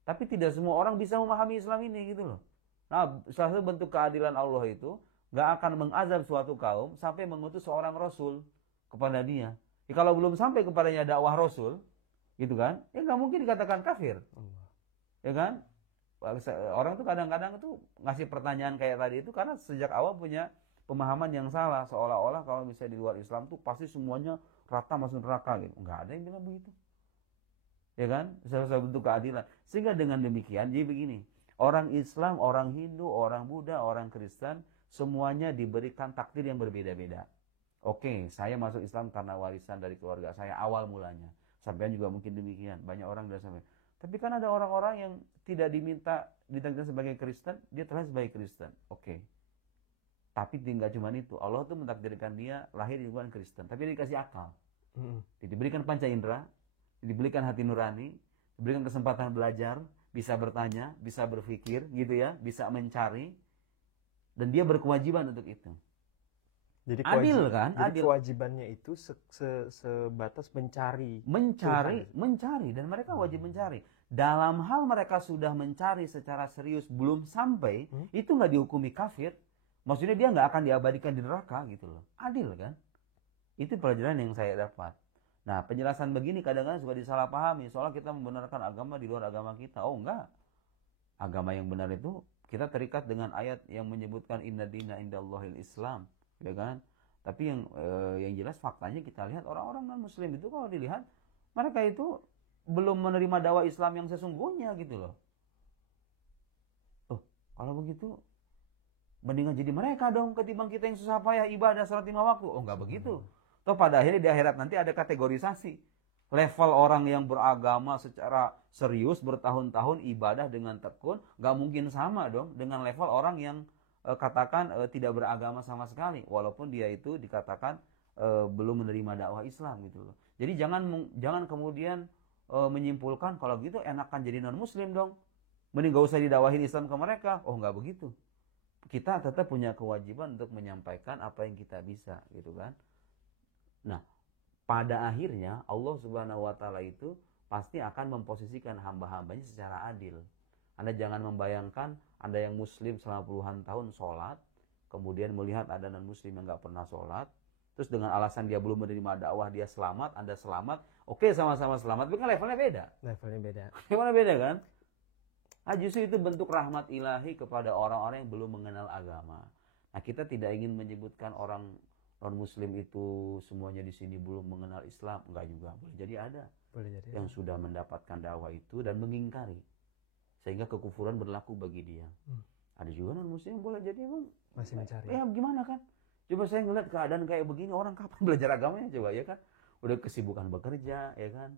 Tapi tidak semua orang bisa memahami Islam ini gitu loh. Nah, salah satu bentuk keadilan Allah itu nggak akan mengazab suatu kaum sampai mengutus seorang Rasul kepada dia. Ya, kalau belum sampai kepadanya dakwah Rasul, gitu kan? Ya nggak mungkin dikatakan kafir. Ya kan? Orang tuh kadang-kadang tuh ngasih pertanyaan kayak tadi itu karena sejak awal punya pemahaman yang salah, seolah-olah kalau misalnya di luar Islam tuh pasti semuanya rata masuk neraka gitu. Nggak ada yang bilang begitu. Ya kan? Salah satu bentuk keadilan. Sehingga dengan demikian jadi begini, orang Islam, orang Hindu, orang Buddha, orang Kristen semuanya diberikan takdir yang berbeda-beda. Oke, saya masuk Islam karena warisan dari keluarga saya awal mulanya. Sampean juga mungkin demikian. Banyak orang sudah sampai. Tapi kan ada orang-orang yang tidak diminta ditakdirkan sebagai Kristen, dia terlihat sebagai Kristen. Oke. Tapi tinggal cuma itu. Allah tuh mentakdirkan dia lahir di lingkungan Kristen. Tapi dia dikasih akal. Diberikan panca indera, diberikan hati nurani, diberikan kesempatan belajar, bisa bertanya, bisa berpikir, gitu ya, bisa mencari, dan dia berkewajiban untuk itu. Jadi Adil kan? Jadi Adil. kewajibannya itu sebatas mencari, mencari, dan mereka wajib mencari. Dalam hal mereka sudah mencari secara serius belum sampai, itu nggak dihukumi kafir. Maksudnya dia nggak akan diabadikan di neraka gitu loh. Adil kan? Itu pelajaran yang saya dapat. Nah, penjelasan begini kadang-kadang suka disalahpahami. Soalnya kita membenarkan agama di luar agama kita. Oh enggak. Agama yang benar itu kita terikat dengan ayat yang menyebutkan inna dina indallahil Islam, ya kan? Tapi yang jelas faktanya kita lihat orang-orang non muslim itu kalau dilihat mereka itu belum menerima dakwah Islam yang sesungguhnya gitu loh. Oh, kalau begitu mendingan jadi mereka dong ketimbang kita yang susah payah ibadah salat 5 waktu. Oh enggak begitu. Toh pada akhirnya di akhirat nanti ada kategorisasi. Level orang yang beragama secara serius bertahun-tahun ibadah dengan tekun enggak mungkin sama dong dengan level orang yang katakan tidak beragama sama sekali. Walaupun dia itu dikatakan belum menerima dakwah Islam gitu loh. Jadi jangan kemudian menyimpulkan kalau gitu enakan jadi non muslim dong. Mending gak usah didakwahin Islam ke mereka. Oh enggak begitu. Kita tetap punya kewajiban untuk menyampaikan apa yang kita bisa gitu kan. Nah, pada akhirnya Allah Subhanahu wa taala itu pasti akan memposisikan hamba-hambanya secara adil. Anda jangan membayangkan Anda yang muslim selama puluhan tahun sholat, kemudian melihat ada non muslim yang nggak pernah sholat, terus dengan alasan dia belum menerima dakwah dia selamat, Anda selamat, oke sama-sama selamat, tapi kan levelnya beda. Levelnya beda kan? Nah, justru itu bentuk rahmat ilahi kepada orang-orang yang belum mengenal agama. Nah, kita tidak ingin menyebutkan orang non-muslim itu semuanya di sini belum mengenal Islam. Enggak juga. Boleh jadi ada yang sudah mendapatkan dakwah itu dan mengingkari. Sehingga kekufuran berlaku bagi dia. Ada juga non-muslim yang boleh jadi masih mencari. Ya gimana kan? Coba saya ngeliat keadaan kayak begini, orang kapan belajar agamanya coba ya kan? Udah kesibukan bekerja ya kan?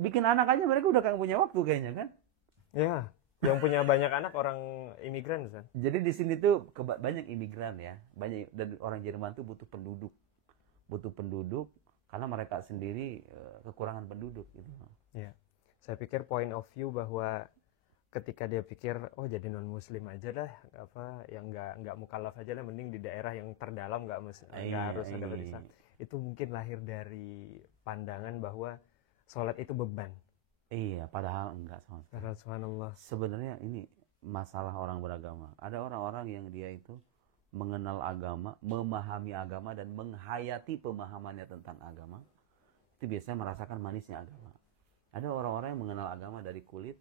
Bikin anak aja mereka udah kayak punya waktu kayaknya kan? Ya, yang punya banyak anak orang imigran kan. Jadi di sini tuh banyak imigran ya, banyak, dan orang Jerman tuh butuh penduduk karena mereka sendiri kekurangan penduduk gitu. Ya, saya pikir point of view bahwa ketika dia pikir oh jadi non muslim aja lah, apa yang nggak mukallaf aja lah, mending di daerah yang terdalam nggak harus ada lisan. Itu mungkin lahir dari pandangan bahwa sholat itu beban. Iya, padahal enggak sama sekali. Subhanallah. Sebenarnya ini masalah orang beragama. Ada orang-orang yang dia itu mengenal agama, memahami agama, dan menghayati pemahamannya tentang agama. Itu biasanya merasakan manisnya agama. Ada orang-orang yang mengenal agama dari kulit,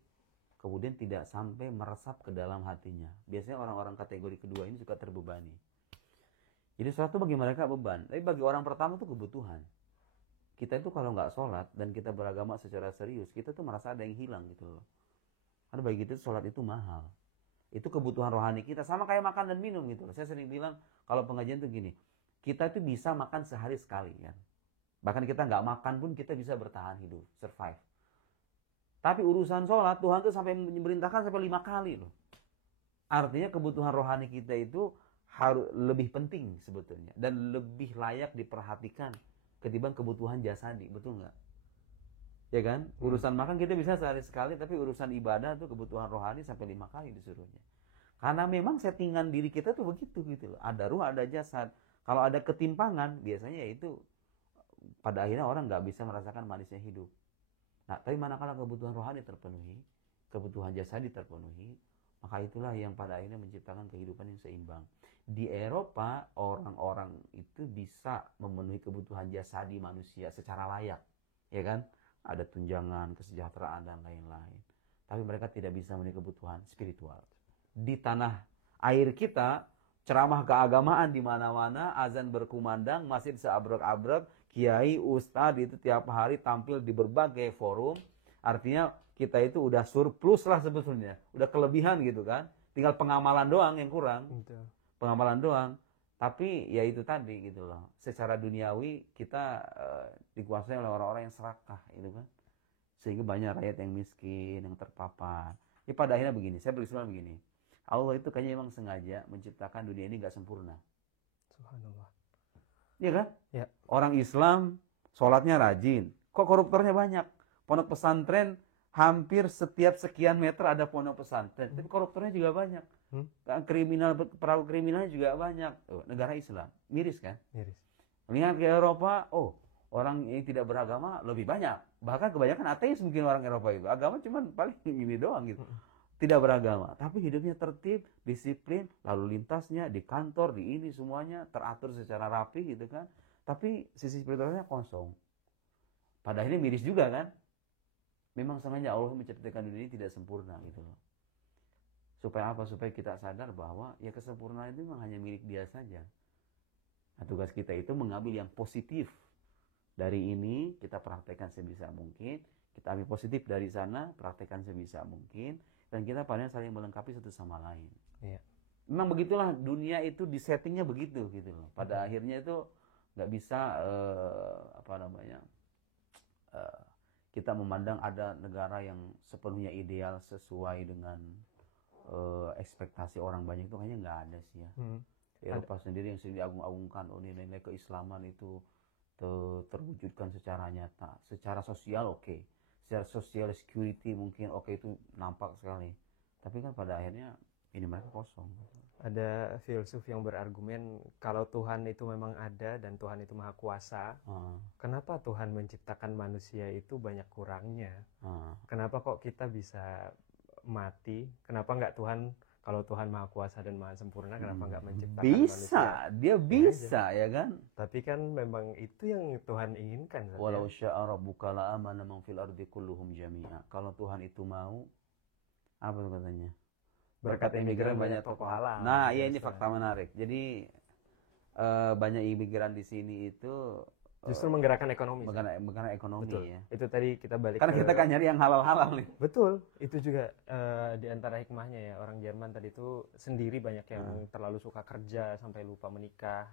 kemudian tidak sampai meresap ke dalam hatinya. Biasanya orang-orang kategori kedua ini suka terbebani. Jadi sesuatu bagi mereka beban. Tapi bagi orang pertama itu kebutuhan. Kita itu kalau nggak sholat dan kita beragama secara serius, kita tuh merasa ada yang hilang gitu loh. Karena bagi kita sholat itu mahal. Itu kebutuhan rohani kita, sama kayak makan dan minum gitu loh. Saya sering bilang kalau pengajian tuh gini, kita tuh bisa makan sehari sekali kan. Bahkan kita nggak makan pun kita bisa bertahan hidup, survive. Tapi urusan sholat, Tuhan tuh sampai memerintahkan sampai 5 kali loh. Artinya kebutuhan rohani kita itu harus lebih penting sebetulnya. Dan lebih layak diperhatikan ketimbang kebutuhan jasadi, betul nggak? Ya kan? Urusan makan kita bisa sehari sekali, tapi urusan ibadah tuh kebutuhan rohani sampai 5 kali disuruhnya. Karena memang settingan diri kita tuh begitu gitu loh. Ada ruh, ada jasad. Kalau ada ketimpangan, biasanya itu pada akhirnya orang nggak bisa merasakan manisnya hidup. Nah, tapi manakala kebutuhan rohani terpenuhi, kebutuhan jasadi terpenuhi, maka itulah yang pada akhirnya menciptakan kehidupan yang seimbang. Di Eropa, orang-orang itu bisa memenuhi kebutuhan jasadi manusia secara layak, ya kan? Ada tunjangan, kesejahteraan, dan lain-lain. Tapi mereka tidak bisa memenuhi kebutuhan spiritual. Di tanah air kita, ceramah keagamaan di mana-mana, azan berkumandang, masjid seabrek-abrek, kiai, ustadz itu tiap hari tampil di berbagai forum. Artinya kita itu udah surplus lah sebetulnya, udah kelebihan gitu kan. Tinggal pengamalan doang yang kurang. Betul. Pengamalan doang, tapi ya itu tadi gitu loh. Secara duniawi kita dikuasai oleh orang-orang yang serakah, gitu kan. Sehingga banyak rakyat yang miskin, yang terpapar. Pada akhirnya begini, saya beristilah begini. Allah itu kayaknya emang sengaja menciptakan dunia ini gak sempurna. Subhanallah. Iya kan? Ya. Orang Islam sholatnya rajin, kok koruptornya banyak? Pondok pesantren hampir setiap sekian meter ada pondok pesantren, tapi koruptornya juga banyak. Perahu kriminalnya juga banyak. Negara Islam, miris kan? Miris. Lihat ke Eropa, orang yang tidak beragama lebih banyak. Bahkan kebanyakan ateis mungkin orang Eropa itu. Agama cuma paling ini doang gitu. Tidak beragama, tapi hidupnya tertib, disiplin, lalu lintasnya di kantor, di ini semuanya teratur secara rapi gitu kan. Tapi sisi spiritualnya kosong. Pada akhirnya miris juga kan. Memang sengaja Allah menciptakan dunia ini tidak sempurna gitu loh. Supaya apa? Supaya kita sadar bahwa ya kesempurnaan itu memang hanya milik Dia saja. Nah, tugas kita itu mengambil yang positif dari ini, kita praktekkan sebisa mungkin. Kita ambil positif dari sana, praktekkan sebisa mungkin. Dan kita paling saling melengkapi satu sama lain. Iya. Memang begitulah dunia itu di settingnya begitu gitu loh. Pada akhirnya itu nggak bisa kita memandang ada negara yang sepenuhnya ideal sesuai dengan ekspektasi orang banyak, itu kayaknya nggak ada sih ya. Eropa sendiri yang sering diagung-agungkan, nilai-nilai keislaman itu terwujudkan secara nyata. Secara sosial oke. Secara social security mungkin itu nampak sekali. Tapi kan pada akhirnya ini mereka kosong. Ada filsuf yang berargumen kalau Tuhan itu memang ada dan Tuhan itu maha kuasa, kenapa Tuhan menciptakan manusia itu banyak kurangnya? Kenapa kok kita bisa mati? Kenapa nggak Tuhan, kalau Tuhan maha kuasa dan maha sempurna, kenapa nggak menciptakan manusia? Dia bisa ya kan? Tapi kan memang itu yang Tuhan inginkan. Walau syaa rabbuka la amana man fil ardi kulluhum jami'a. Kalau Tuhan itu mau, apa tuh katanya? Berkat imigran banyak toko halal. Nah, iya ini fakta menarik. Jadi banyak imigran di sini itu justru menggerakkan ekonomi. Menggerakkan ekonomi. Betul. Ya. Itu tadi kita balik karena kita kan nyari yang halal-halal nih. Betul. Itu juga di antara hikmahnya ya. Orang Jerman tadi itu sendiri banyak yang terlalu suka kerja sampai lupa menikah.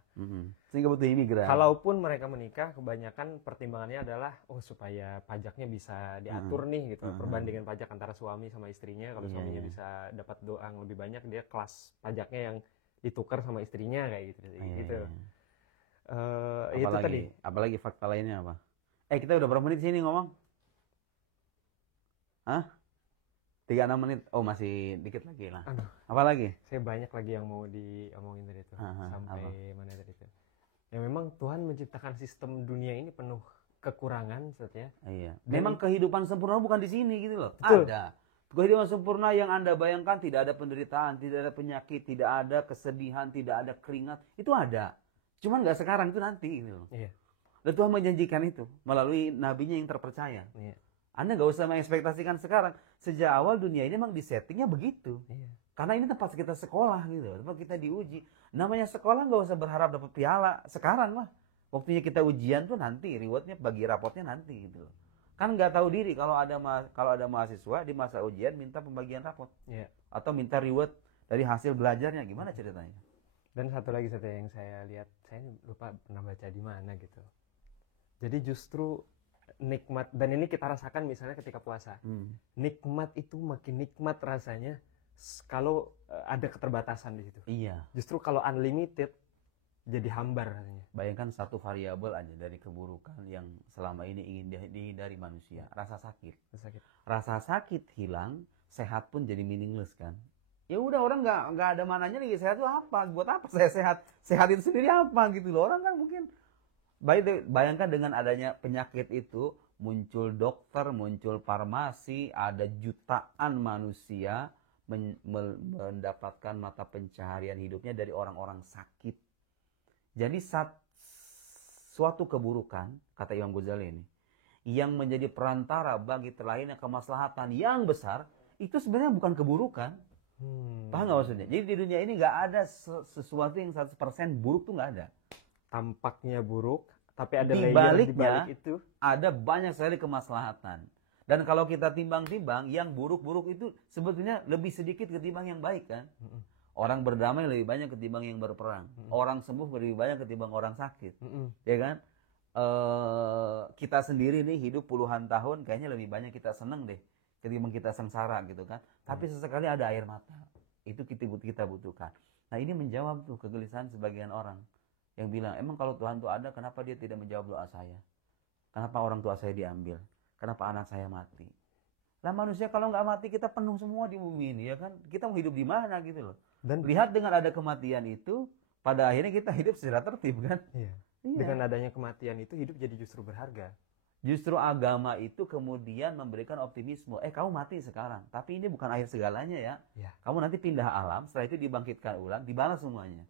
Sehingga butuh imigran. Kalaupun mereka menikah, kebanyakan pertimbangannya adalah supaya pajaknya bisa diatur nih gitu. Perbandingan pajak antara suami sama istrinya. Kalau suaminya bisa dapat doang lebih banyak, dia kelas pajaknya yang ditukar sama istrinya kayak gitu. Gitu. Apalagi fakta lainnya apa? Kita udah berapa menit sini ngomong? 36 menit. Masih dikit lagi lah. Apa lagi? Saya banyak lagi yang mau diomongin tadi itu. Sampai mana tadi itu? Ya memang Tuhan menciptakan sistem dunia ini penuh kekurangan sebenarnya. Iya. Memang kehidupan sempurna bukan di sini gitu loh. Betul. Ada. Kehidupan sempurna yang Anda bayangkan tidak ada penderitaan, tidak ada penyakit, tidak ada kesedihan, tidak ada keringat. Itu ada. Cuman nggak sekarang, itu nanti gitu loh. Iya. Dan Tuhan menjanjikan itu melalui nabinya yang terpercaya. Iya. Anda nggak usah mengekspektasikan sekarang. Sejak awal dunia ini memang disettingnya begitu. Iya. Karena ini tempat kita sekolah gitu, tempat kita diuji. Namanya sekolah nggak usah berharap dapat piala sekarang lah. Waktunya kita ujian tuh nanti, rewardnya bagi rapotnya nanti gitu loh. Kan nggak tahu diri kalau ada mahasiswa di masa ujian minta pembagian rapot. Iya. Atau minta reward dari hasil belajarnya, gimana ceritanya? Dan satu lagi yang saya lihat, saya lupa pernah baca di mana gitu. Jadi justru nikmat, dan ini kita rasakan misalnya ketika puasa. Nikmat itu makin nikmat rasanya kalau ada keterbatasan di situ. Iya. Justru kalau unlimited jadi hambar rasanya. Bayangkan satu variabel aja dari keburukan yang selama ini ingin dihindari manusia, rasa sakit. Rasa sakit hilang, sehat pun jadi meaningless kan. Ya udah, orang nggak ada mananya lagi sehat itu apa? Buat apa saya sehat? Sehat itu sendiri apa gitu loh. Orang kan mungkin bayangkan dengan adanya penyakit itu muncul dokter, muncul farmasi, ada jutaan manusia mendapatkan mata pencaharian hidupnya dari orang-orang sakit. Jadi suatu keburukan, kata Imam Ghazali ini, yang menjadi perantara bagi terlahirnya kemaslahatan yang besar, itu sebenarnya bukan keburukan. Paham nggak maksudnya? Jadi di dunia ini nggak ada sesuatu yang 100% buruk, tuh nggak ada. Tampaknya buruk, tapi ada di balik itu ada banyak sekali kemaslahatan. Dan kalau kita timbang-timbang, yang buruk-buruk itu sebetulnya lebih sedikit ketimbang yang baik kan. Orang berdamai lebih banyak ketimbang yang berperang. Orang sembuh lebih banyak ketimbang orang sakit. Ya kan? Kita sendiri nih hidup puluhan tahun, kayaknya lebih banyak kita seneng deh ketimbang kita sengsara gitu kan. Tapi sesekali ada air mata. Itu kita butuhkan. Nah ini menjawab tuh kegelisahan sebagian orang yang bilang, emang kalau Tuhan itu ada, kenapa dia tidak menjawab doa saya? Kenapa orang tua saya diambil? Kenapa anak saya mati? Lah manusia kalau nggak mati, kita penuh semua di bumi ini, ya kan? Kita mau hidup di mana gitu loh. Dan lihat dengan ada kematian itu, pada akhirnya kita hidup secara tertib kan? Iya. Dengan adanya kematian itu, hidup jadi justru berharga. Justru agama itu kemudian memberikan optimisme. Kamu mati sekarang, tapi ini bukan akhir segalanya ya. Kamu nanti pindah alam, setelah itu dibangkitkan ulang, dibalas semuanya.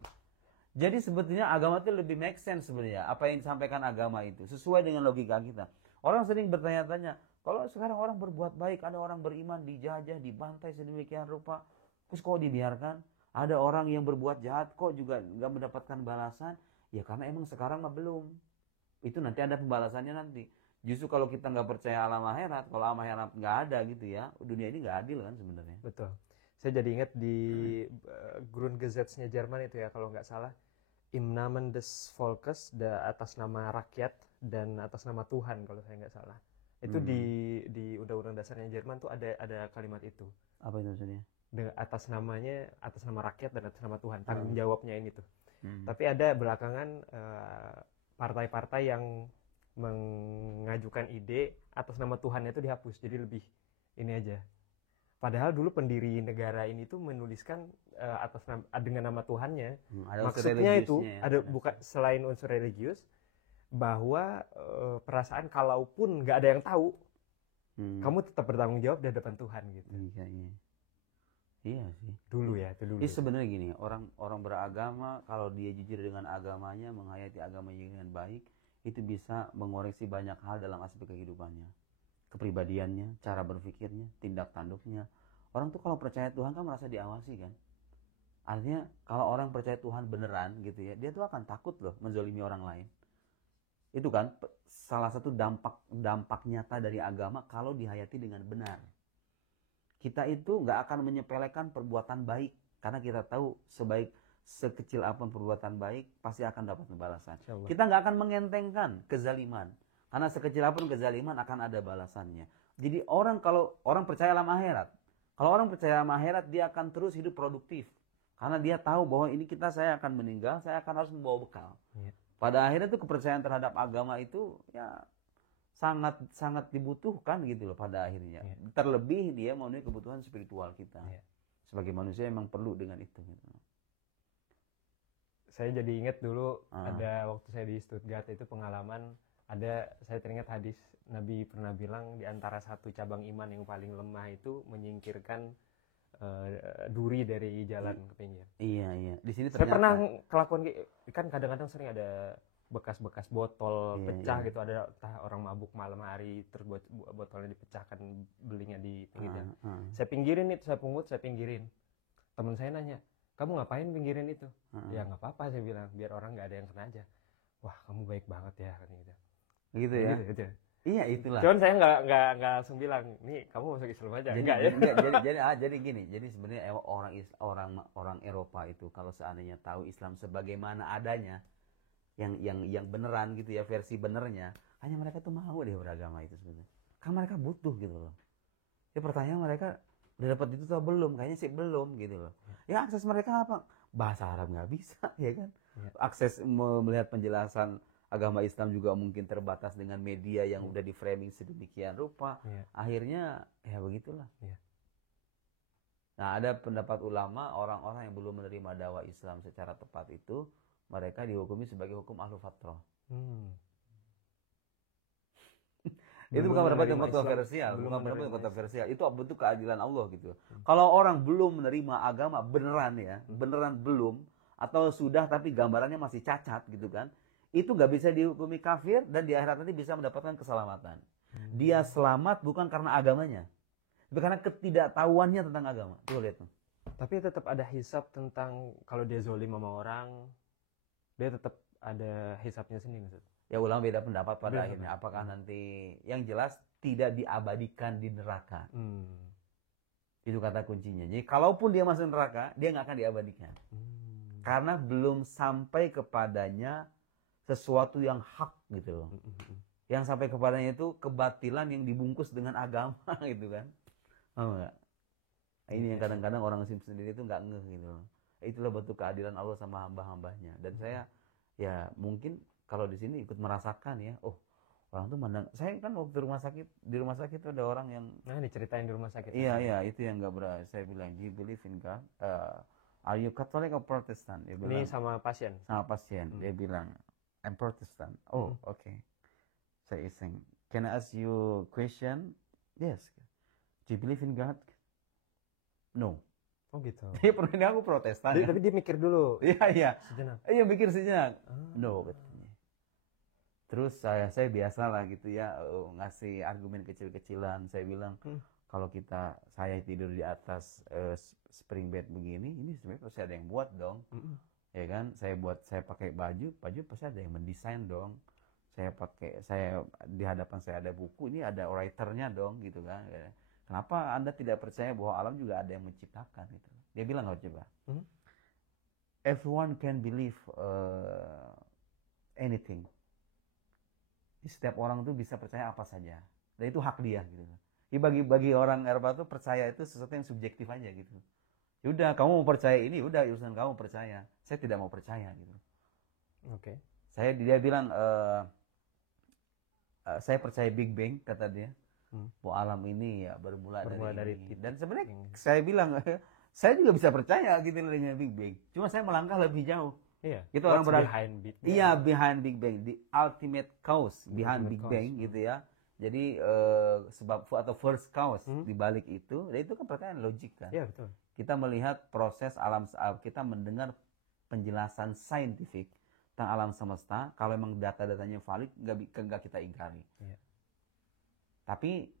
Jadi sebetulnya agama itu lebih make sense sebenarnya. Apa yang disampaikan agama itu sesuai dengan logika kita. Orang sering bertanya-tanya, kalau sekarang orang berbuat baik, ada orang beriman dijajah, dibantai sedemikian rupa, terus kok dibiarkan? Ada orang yang berbuat jahat kok juga nggak mendapatkan balasan? Ya karena emang sekarang mah belum. Itu nanti ada pembalasannya nanti. Justru kalau kita nggak percaya alam akhirat, kalau alam akhirat nggak ada gitu ya, dunia ini nggak adil kan sebenarnya. Betul. Saya jadi ingat di Grundgesetz-nya Jerman itu ya, kalau nggak salah, Im Namen des Volkes, atas nama rakyat dan atas nama Tuhan kalau saya nggak salah. Itu di Undang-Undang Dasarnya Jerman tuh ada kalimat itu. Apa itu maksudnya? Atas nama rakyat dan atas nama Tuhan. Tanggung jawabnya ini tuh. Tapi ada belakangan partai-partai yang mengajukan ide atas nama Tuhannya itu dihapus, jadi lebih ini aja. Padahal dulu pendiri negara ini tuh menuliskan dengan nama Tuhannya. Maksudnya itu ada bukan selain unsur religius, bahwa perasaan kalaupun nggak ada yang tahu, kamu tetap bertanggung jawab di hadapan Tuhan gitu. Iya sih. Dulu ya, itu dulu. Ini sebenarnya gini, orang beragama kalau dia jujur dengan agamanya, menghayati agamanya dengan baik, itu bisa mengoreksi banyak hal dalam aspek kehidupannya, kepribadiannya, cara berpikirnya, tindak tanduknya. Orang tuh kalau percaya Tuhan kan merasa diawasi kan. Artinya kalau orang percaya Tuhan beneran gitu ya, dia tuh akan takut loh menzolimi orang lain. Itu kan salah satu dampak nyata dari agama kalau dihayati dengan benar. Kita itu nggak akan menyepelekan perbuatan baik, karena kita tahu sekecil apapun perbuatan baik pasti akan dapat balasan. Kita nggak akan mengentengkan kezaliman, karena sekecil apapun kezaliman akan ada balasannya. Jadi kalau orang percaya alam akhirat, dia akan terus hidup produktif, karena dia tahu bahwa saya akan meninggal, saya akan harus membawa bekal. Pada akhirnya tuh kepercayaan terhadap agama itu ya sangat dibutuhkan gitu loh pada akhirnya. Terlebih dia memenuhi kebutuhan spiritual kita. Sebagai manusia emang perlu dengan itu gitu. Saya jadi ingat dulu ada waktu saya di Stuttgart itu pengalaman, saya teringat hadis Nabi pernah bilang di antara satu cabang iman yang paling lemah itu menyingkirkan duri dari jalan ke pinggir. Iya. Di sini saya pernah kelakuan kan kadang-kadang sering ada bekas-bekas botol pecah gitu, ada orang mabuk malam hari terus botolnya dipecahkan, belingnya di pinggir jalan. Saya pinggirin itu, saya pungut, saya pinggirin. Teman saya nanya, kamu ngapain pinggirin itu? Ya nggak apa-apa, saya bilang, biar orang nggak ada yang kena aja. Wah kamu baik banget ya kan gitu. Gitu ya. Gitu. Iya itulah. Cuman saya nggak langsung bilang, nih kamu masuk Islam aja. Jadi gini, jadi sebenarnya orang Eropa itu kalau seandainya tahu Islam sebagaimana adanya, yang beneran gitu ya, versi benernya, hanya mereka tuh mau deh beragama itu sebenarnya. Kan mereka butuh gitu loh. Ya pertanyaan mereka, udah dapat itu atau belum? Kayaknya sih belum gitu loh. Ya akses mereka apa? Bahasa Arab nggak bisa, ya kan? Akses melihat penjelasan agama Islam juga mungkin terbatas dengan media yang udah di framing sedemikian rupa. Akhirnya ya begitulah. Nah ada pendapat ulama, orang-orang yang belum menerima dakwah Islam secara tepat itu, mereka dihukumi sebagai hukum ahlu fatrah. Itu bukan pendapat yang kontroversial, itu bentuk keadilan Allah gitu. Kalau orang belum menerima agama beneran ya, beneran belum, atau sudah tapi gambarannya masih cacat gitu kan, itu nggak bisa dihukumi kafir dan di akhirat nanti bisa mendapatkan keselamatan. Dia selamat bukan karena agamanya, tapi karena ketidaktahuannya tentang agama. Tuh lihat tuh. Tapi tetap ada hisab tentang kalau dia zolim sama orang, dia tetap ada hisabnya sendiri maksud. Ya ulama beda pendapat pada akhirnya. Apakah nanti yang jelas tidak diabadikan di neraka. Itu kata kuncinya. Jadi kalaupun dia masuk neraka, dia nggak akan diabadikan. Karena belum sampai kepadanya sesuatu yang hak gitu loh. Yang sampai kepadanya itu kebatilan yang dibungkus dengan agama gitu kan. Oh enggak. Nah, ini yang kadang-kadang orang Muslim sendiri itu nggak ngeh gitu loh. Itulah bentuk keadilan Allah sama hamba-hambanya. Dan saya ya mungkin kalau di sini ikut merasakan ya, oh orang tuh mandang. Saya kan waktu di rumah sakit tuh ada orang yang Nah, diceritain di rumah sakit. iya itu yang nggak berani. Saya bilang, do you believe in God? Are you Catholic or Protestant? Dia bilang, Ini sama pasien. Dia bilang, I'm Protestant. Oh, okay. Saya iseng. Can I ask you question? Yes. Do you believe in God? No. Oh gitu. Dia pernah aku Protestan. Tapi dia mikir dulu. Iya. Sejenak. Iya mikir sejenak. No katanya. Terus saya biasa lah gitu ya ngasih argumen kecil-kecilan. Saya bilang kalau saya tidur di atas spring bed begini, ini sebenarnya pasti ada yang buat dong. Ya kan? Saya pakai baju pasti ada yang mendesain dong. Saya di hadapan saya ada buku, ini ada writernya dong gitu kan. Kenapa Anda tidak percaya bahwa alam juga ada yang menciptakan gitu? Dia bilang nggak coba. Everyone can believe anything. Setiap orang tuh bisa percaya apa saja. Dan itu hak dia gitu. Bagi orang Eropa tuh percaya itu sesuatu yang subjektif aja gitu. Yaudah, kamu mau percaya ini, udah urusan kamu percaya. Saya tidak mau percaya gitu. Oke. Dia bilang saya percaya Big Bang kata dia. Bahwa alam ini ya bermula dari ini. Dan sebenarnya saya bilang saya juga bisa percaya gitu dengan Big Bang. Cuma saya melangkah lebih jauh. Iya. Gitu orang behind Big Bang. Iya, behind Big Bang, the ultimate cause behind Big Bang gitu ya. Jadi sebab atau first cause di balik itu, dan itu kan perkara logik kan. Iya, betul. Kita melihat proses alam, kita mendengar penjelasan saintifik tentang alam semesta, kalau memang data-datanya valid nggak kita ingkari. Iya. Tapi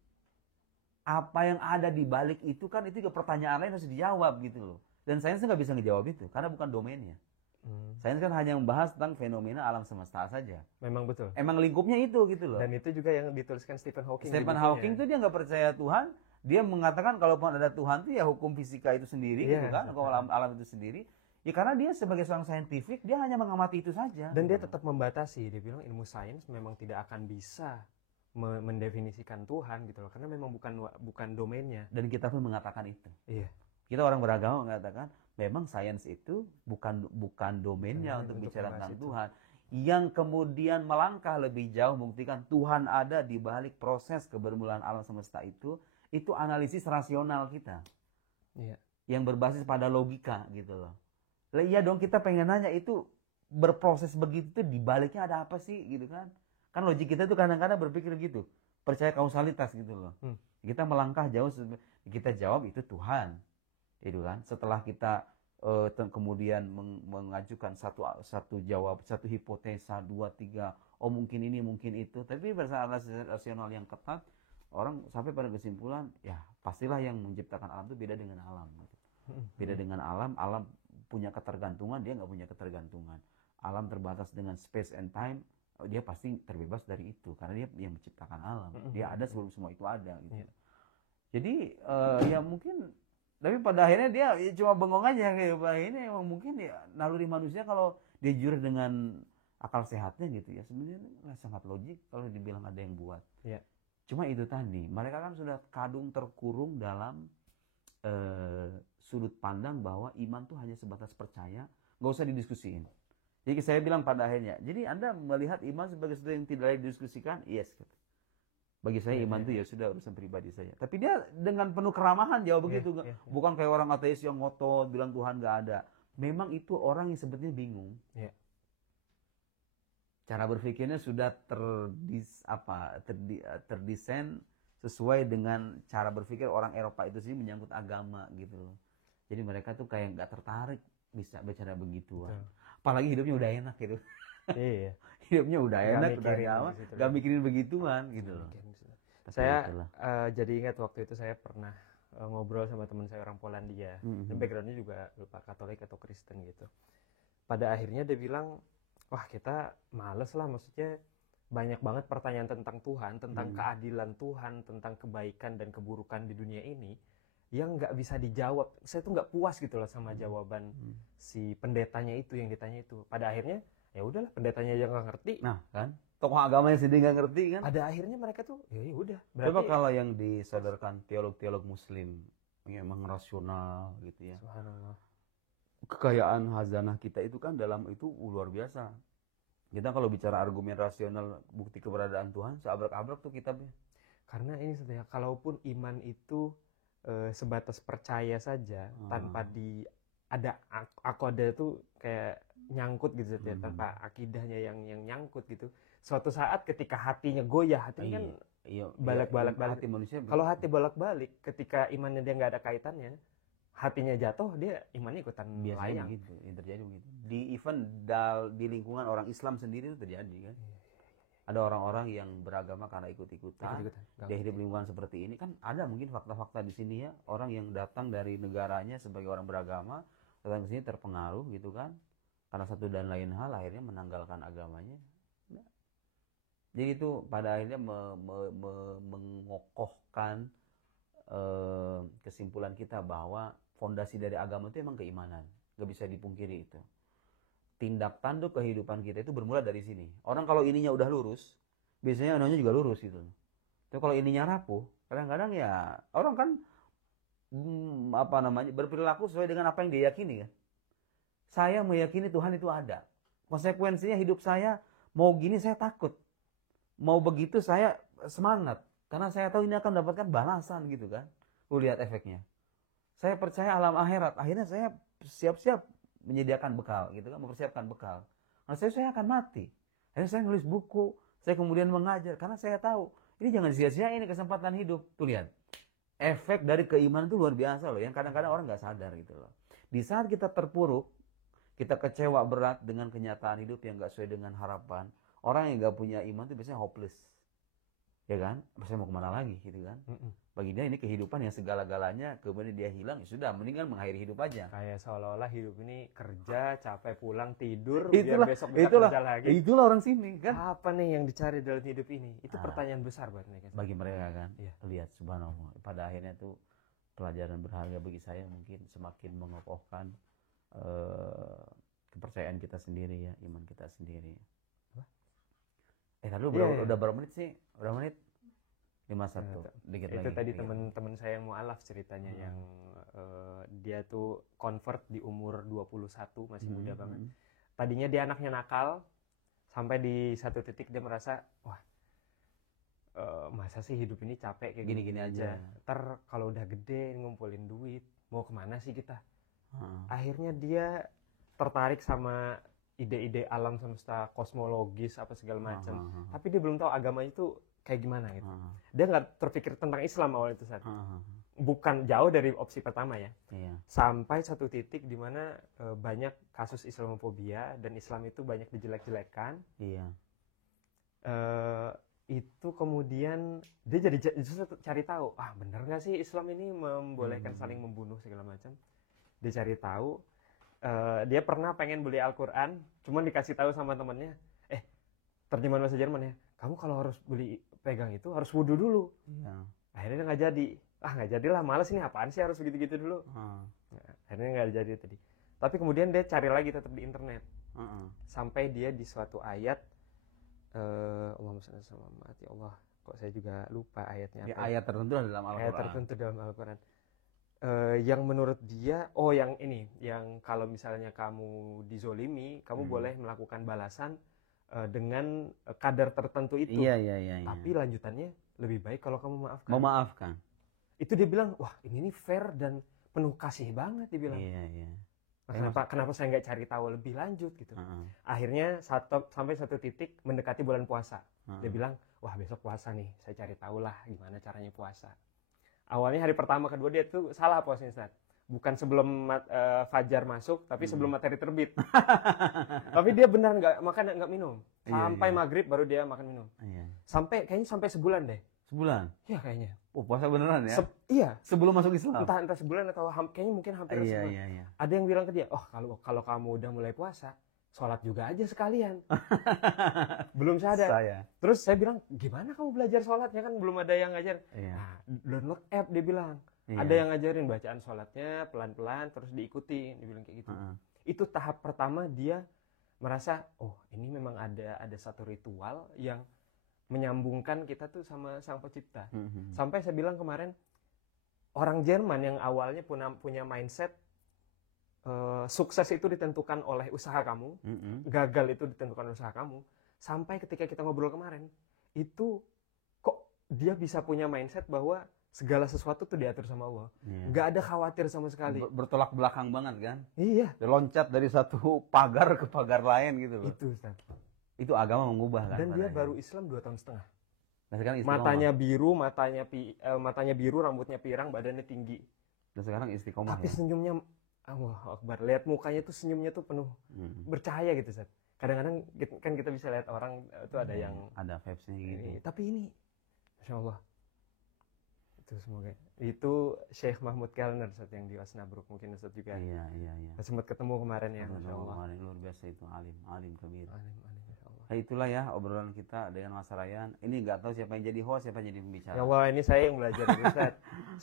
apa yang ada di balik itu kan itu juga pertanyaan lain harus dijawab gitu loh. Dan sains nggak bisa ngejawab itu karena bukan domainnya. Sains kan hanya membahas tentang fenomena alam semesta saja. Memang betul. Emang lingkupnya itu gitu loh. Dan itu juga yang dituliskan Stephen Hawking. Stephen Hawking tuh dia nggak percaya Tuhan. Dia mengatakan kalau ada Tuhan tuh ya hukum fisika itu sendiri gitu kan, hukum alam itu sendiri. Ya karena dia sebagai seorang saintifik dia hanya mengamati itu saja. Dan dia tetap membatasi. Dia bilang ilmu sains memang tidak akan bisa mendefinisikan Tuhan gitu loh, karena memang bukan domainnya. Dan kita pun mengatakan itu. Iya. Kita orang beragama mengatakan memang sains itu bukan domainnya untuk bicara tentang Tuhan. Yang kemudian melangkah lebih jauh membuktikan Tuhan ada di balik proses kebermulaan alam semesta itu analisis rasional kita. Iya. Yang berbasis pada logika gitu loh. Lah iya dong, kita pengen nanya itu berproses begitu tuh di baliknya ada apa sih gitu kan? Kan logik kita tuh kadang-kadang berpikir gitu, percaya kausalitas gitu loh. Kita melangkah jauh, kita jawab itu Tuhan, itu kan. Setelah kita kemudian mengajukan satu hipotesa, 2, 3, oh mungkin ini, mungkin itu, tapi berdasarkan rasional yang ketat, orang sampai pada kesimpulan, ya pastilah yang menciptakan alam itu beda dengan alam. Gitu. Beda dengan alam punya ketergantungan, dia nggak punya ketergantungan. Alam terbatas dengan space and time. Dia pasti terbebas dari itu karena dia yang menciptakan alam. Dia ada sebelum semua itu ada gitu. Jadi ya mungkin tapi pada akhirnya dia cuma bengong aja kayak ini emang mungkin ya naluri manusia kalau dia jujur dengan akal sehatnya gitu ya sebenarnya sangat logik kalau dibilang ada yang buat. Cuma itu tadi mereka kan sudah kadung terkurung dalam sudut pandang bahwa iman tuh hanya sebatas percaya, nggak usah didiskusiin. Jadi saya bilang pada akhirnya, jadi Anda melihat iman sebagai sesuatu yang tidak layak didiskusikan? Yes. Bagi saya iman itu ya sudah urusan pribadi saya. Tapi dia dengan penuh keramahan jawab begitu. Bukan kayak orang ateis yang ngotot bilang Tuhan nggak ada. Memang itu orang yang sebetulnya bingung. Cara berpikirnya sudah terdesain sesuai dengan cara berpikir orang Eropa itu sih menyangkut agama gitu loh. Jadi mereka tuh kayak nggak tertarik bisa bicara begituan. Apalagi hidupnya udah enak gitu. Iya. Hidupnya udah enak dari awal, gak mikirin begituan gitu loh. Saya jadi ingat waktu itu saya pernah ngobrol sama teman saya orang Polandia. Dan backgroundnya juga lupa Katolik atau Kristen gitu. Pada akhirnya dia bilang, wah kita males lah, maksudnya banyak banget pertanyaan tentang Tuhan, tentang keadilan Tuhan, tentang kebaikan dan keburukan di dunia ini yang nggak bisa dijawab. Saya tuh nggak puas gitu loh sama jawaban si pendetanya itu yang ditanya itu. Pada akhirnya ya udahlah pendetanya yang nggak ngerti. Nah kan tokoh agamanya sendiri nggak ngerti kan. Pada akhirnya mereka tuh ya udah. Coba kalau yang disodorkan teolog-teolog Muslim emang rasional gitu ya. Subhanallah. Kekayaan hazanah kita itu kan dalam itu luar biasa. Kita kalau bicara argumen rasional bukti keberadaan Tuhan, seabrek-abrek tuh kitabnya. Karena ini sebenarnya kalaupun iman itu sebatas percaya saja tanpa aku ada tuh kayak nyangkut gitu ya, tanpa akidahnya yang nyangkut gitu. Suatu saat ketika hatinya goyah, hatinya kan balik-balik. Hati manusia. Kalau hati bolak-balik, ketika imannya dia nggak ada kaitannya, hatinya jatuh, dia imannya ikutan biasanya layang. begitu, yang terjadi begitu. Di di lingkungan orang Islam sendiri itu terjadi kan. Ada orang-orang yang beragama karena ikut-ikutan. Dia hidup lingkungan seperti ini kan, ada mungkin fakta-fakta di sini ya, orang yang datang dari negaranya sebagai orang beragama, datang ke sini terpengaruh gitu kan, karena satu dan lain hal akhirnya menanggalkan agamanya. Jadi itu pada akhirnya mengokohkan kesimpulan kita bahwa fondasi dari agama itu emang keimanan, gak bisa dipungkiri itu. Tindak tanduk kehidupan kita itu bermula dari sini. Orang kalau ininya udah lurus, biasanya anunya juga lurus gitu. Tapi kalau ininya rapuh, kadang-kadang ya orang kan berperilaku sesuai dengan apa yang dia yakini kan. Saya meyakini Tuhan itu ada. Konsekuensinya hidup saya mau gini saya takut, mau begitu saya semangat, karena saya tahu ini akan mendapatkan balasan gitu kan. Lu lihat efeknya. Saya percaya alam akhirat, akhirnya saya siap-siap menyediakan bekal gitu kan, mempersiapkan bekal. Karena saya akan mati. Akhirnya saya nulis buku, saya kemudian mengajar karena saya tahu ini jangan sia-siain ini kesempatan hidup. Tuh lihat. Efek dari keimanan itu luar biasa loh, yang kadang-kadang orang nggak sadar gitu loh. Di saat kita terpuruk, kita kecewa berat dengan kenyataan hidup yang nggak sesuai dengan harapan, orang yang nggak punya iman itu biasanya hopeless. Ya kan? Saya mau kemana lagi gitu kan? Bagi dia ini kehidupan yang segala-galanya, kemudian dia hilang, ya sudah, mendingan mengakhiri hidup aja. Kayak seolah-olah hidup ini kerja, capek pulang, tidur, Itulah, biar besok bisa kerja lagi. Itulah orang sini kan? Apa nih yang dicari dalam hidup ini? Itu pertanyaan besar buat mereka. Bagi mereka kan? Iya. Lihat, subhanallah. Pada akhirnya tuh pelajaran berharga bagi saya, mungkin semakin mengokohkan kepercayaan kita sendiri ya, iman kita sendiri. Tadi udah berapa menit sih? Berapa menit? 51. Dikit itu lagi. Tadi teman-teman saya yang mualaf ceritanya yang dia tuh convert di umur 21, masih muda banget. Tadinya dia anaknya nakal, sampai di satu titik dia merasa, wah, masa sih hidup ini capek kayak gini-gini aja. Ntar kalau udah gede ngumpulin duit, mau kemana sih kita? Akhirnya dia tertarik sama ide-ide alam semesta, kosmologis apa segala macam. Tapi dia belum tahu agama itu kayak gimana gitu. Dia nggak terpikir tentang Islam awal itu saat. Bukan jauh dari opsi pertama ya. Sampai satu titik di mana banyak kasus Islamofobia dan Islam itu banyak dijelek-jelekan. Itu kemudian dia jadi justru cari tahu, bener nggak sih Islam ini membolehkan saling membunuh segala macam. Dia cari tahu. Dia pernah pengen beli Al-Quran, cuman dikasih tahu sama temannya, terjemahan bahasa Jerman ya, kamu kalau harus pegang itu harus wudhu dulu. Akhirnya nggak jadi. Nggak jadilah, males ini apaan sih harus begitu-gitu dulu. Akhirnya nggak jadi tadi. Tapi kemudian dia cari lagi tetap di internet. Sampai dia di suatu ayat, Allahumma shalli ala Muhammad, ya Allah, kok saya juga lupa ayatnya. Ayat tertentu dalam Al-Quran. Ayat tertentu dalam Al-Quran. Yang menurut dia, yang ini, yang kalau misalnya kamu dizolimi, kamu boleh melakukan balasan dengan kadar tertentu itu. Tapi lanjutannya lebih baik kalau kamu memaafkan. Itu dia bilang, wah ini fair dan penuh kasih banget, dia bilang. Kenapa saya nggak cari tahu lebih lanjut gitu. Akhirnya sampai satu titik mendekati bulan puasa, dia bilang, wah besok puasa nih, saya cari tahu lah gimana caranya puasa. Awalnya hari pertama kedua dia tuh salah puasanya, Ustaz. Bukan sebelum fajar masuk, tapi sebelum matahari terbit. Tapi dia benar nggak minum. Sampai maghrib baru dia makan minum. Kayaknya sampai sebulan deh. Sebulan? Iya kayaknya. Puasa beneran ya? Iya. Sebelum masuk Islam? Entah sebulan atau kayaknya mungkin hampir sebulan. Ada yang bilang ke dia, kalau kamu udah mulai puasa, sholat juga aja sekalian. Belum sadar. Terus saya bilang, gimana kamu belajar sholatnya, kan belum ada yang ngajar. Download app, dia bilang. Ada yang ngajarin bacaan sholatnya pelan-pelan, terus diikuti. Dia bilang kayak gitu. Itu tahap pertama dia merasa, ini memang ada satu ritual yang menyambungkan kita tuh sama Sang Pencipta. Sampai saya bilang kemarin, orang Jerman yang awalnya punya mindset sukses itu ditentukan oleh usaha kamu, gagal itu ditentukan oleh usaha kamu, sampai ketika kita ngobrol kemarin, itu kok dia bisa punya mindset bahwa segala sesuatu tuh diatur sama Allah. Nggak ada khawatir sama sekali. Bertolak belakang banget kan? Iya. Loncat dari satu pagar ke pagar lain gitu loh. Itu Ustaz. Itu agama mengubah kan? Dan dia baru Islam 2 tahun setengah. Nah, sekarang matanya biru, rambutnya pirang, badannya tinggi. Dan sekarang istiqomah. Tapi senyumnya, Allahu Akbar. Lihat mukanya tuh senyumnya tuh penuh bercahaya gitu, Ustaz. Kadang-kadang kan kita bisa lihat orang itu ada yang ada vibes-nya gitu. Tapi ini, Masya Allah. Itu semoga. Itu Syekh Mahmud Kellner, Ustaz, yang di Osnabrück. Mungkin Ustaz juga. Iya. Sempat ketemu kemarin ya, Masya Allah. Luar biasa itu, alim kabir. Alim, Masya Allah. Nah, itulah ya obrolan kita dengan Mas Ryan. Ini nggak tahu siapa yang jadi host, siapa yang jadi pembicara. Ya Allah, ini saya yang belajar dari Ustaz.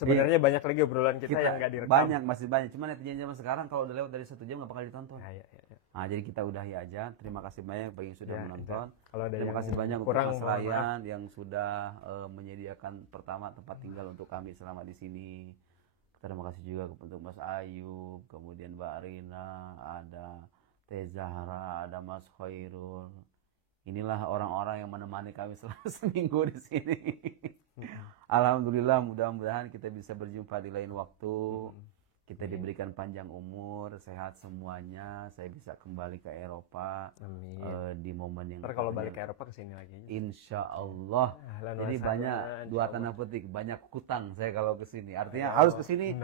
Sebenarnya banyak lagi obrolan kita yang nggak direkam. Masih banyak. Cuman netizen zaman sekarang kalau udah lewat dari 1 jam nggak bakal ditonton. Ya. Nah, jadi kita udahi aja. Terima kasih banyak bagi yang sudah menonton. Kalau ada Terima yang kasih banyak untuk kurang, Mas Ryan yang sudah menyediakan pertama tempat tinggal untuk kami selama di sini. Terima kasih juga untuk Mas Ayub, kemudian Mbak Rina, ada Teh Zahra, ada Mas Khairul. Inilah orang-orang yang menemani kami selama seminggu di sini. Alhamdulillah, mudah-mudahan kita bisa berjumpa di lain waktu. Kita diberikan panjang umur, sehat semuanya. Saya bisa kembali ke Eropa. Amin. Di momen yang. Ntar kalau balik ke Eropa kesini lagi. Insya Allah. Jadi banyak dua tanda petik, banyak hutang saya kalau kesini. Artinya harus kesini,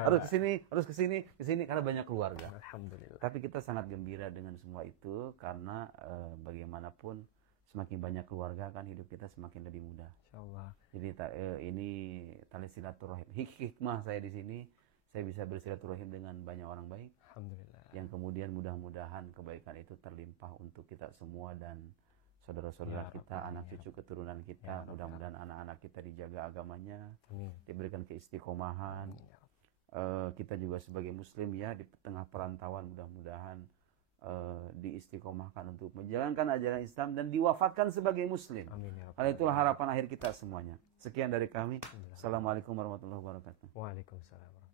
harus kesini karena banyak keluarga. Alhamdulillah. Tapi kita sangat gembira dengan semua itu karena bagaimanapun semakin banyak keluarga kan hidup kita semakin lebih mudah. Insya Allah. Jadi ini tali silaturahim. Hikmah saya di sini. Saya bisa bersilaturahim dengan banyak orang baik. Alhamdulillah. Yang kemudian mudah-mudahan kebaikan itu terlimpah untuk kita semua dan saudara-saudara kita, anak cucu keturunan kita. Mudah-mudahan anak-anak kita dijaga agamanya, diberikan keistiqomahan. Kita juga sebagai muslim ya di tengah perantauan mudah-mudahan diistiqomahkan untuk menjalankan ajaran Islam dan diwafatkan sebagai muslim. Amin. Hal itulah harapan akhir kita semuanya. Sekian dari kami. Assalamualaikum warahmatullahi wabarakatuh. Waalaikumsalam.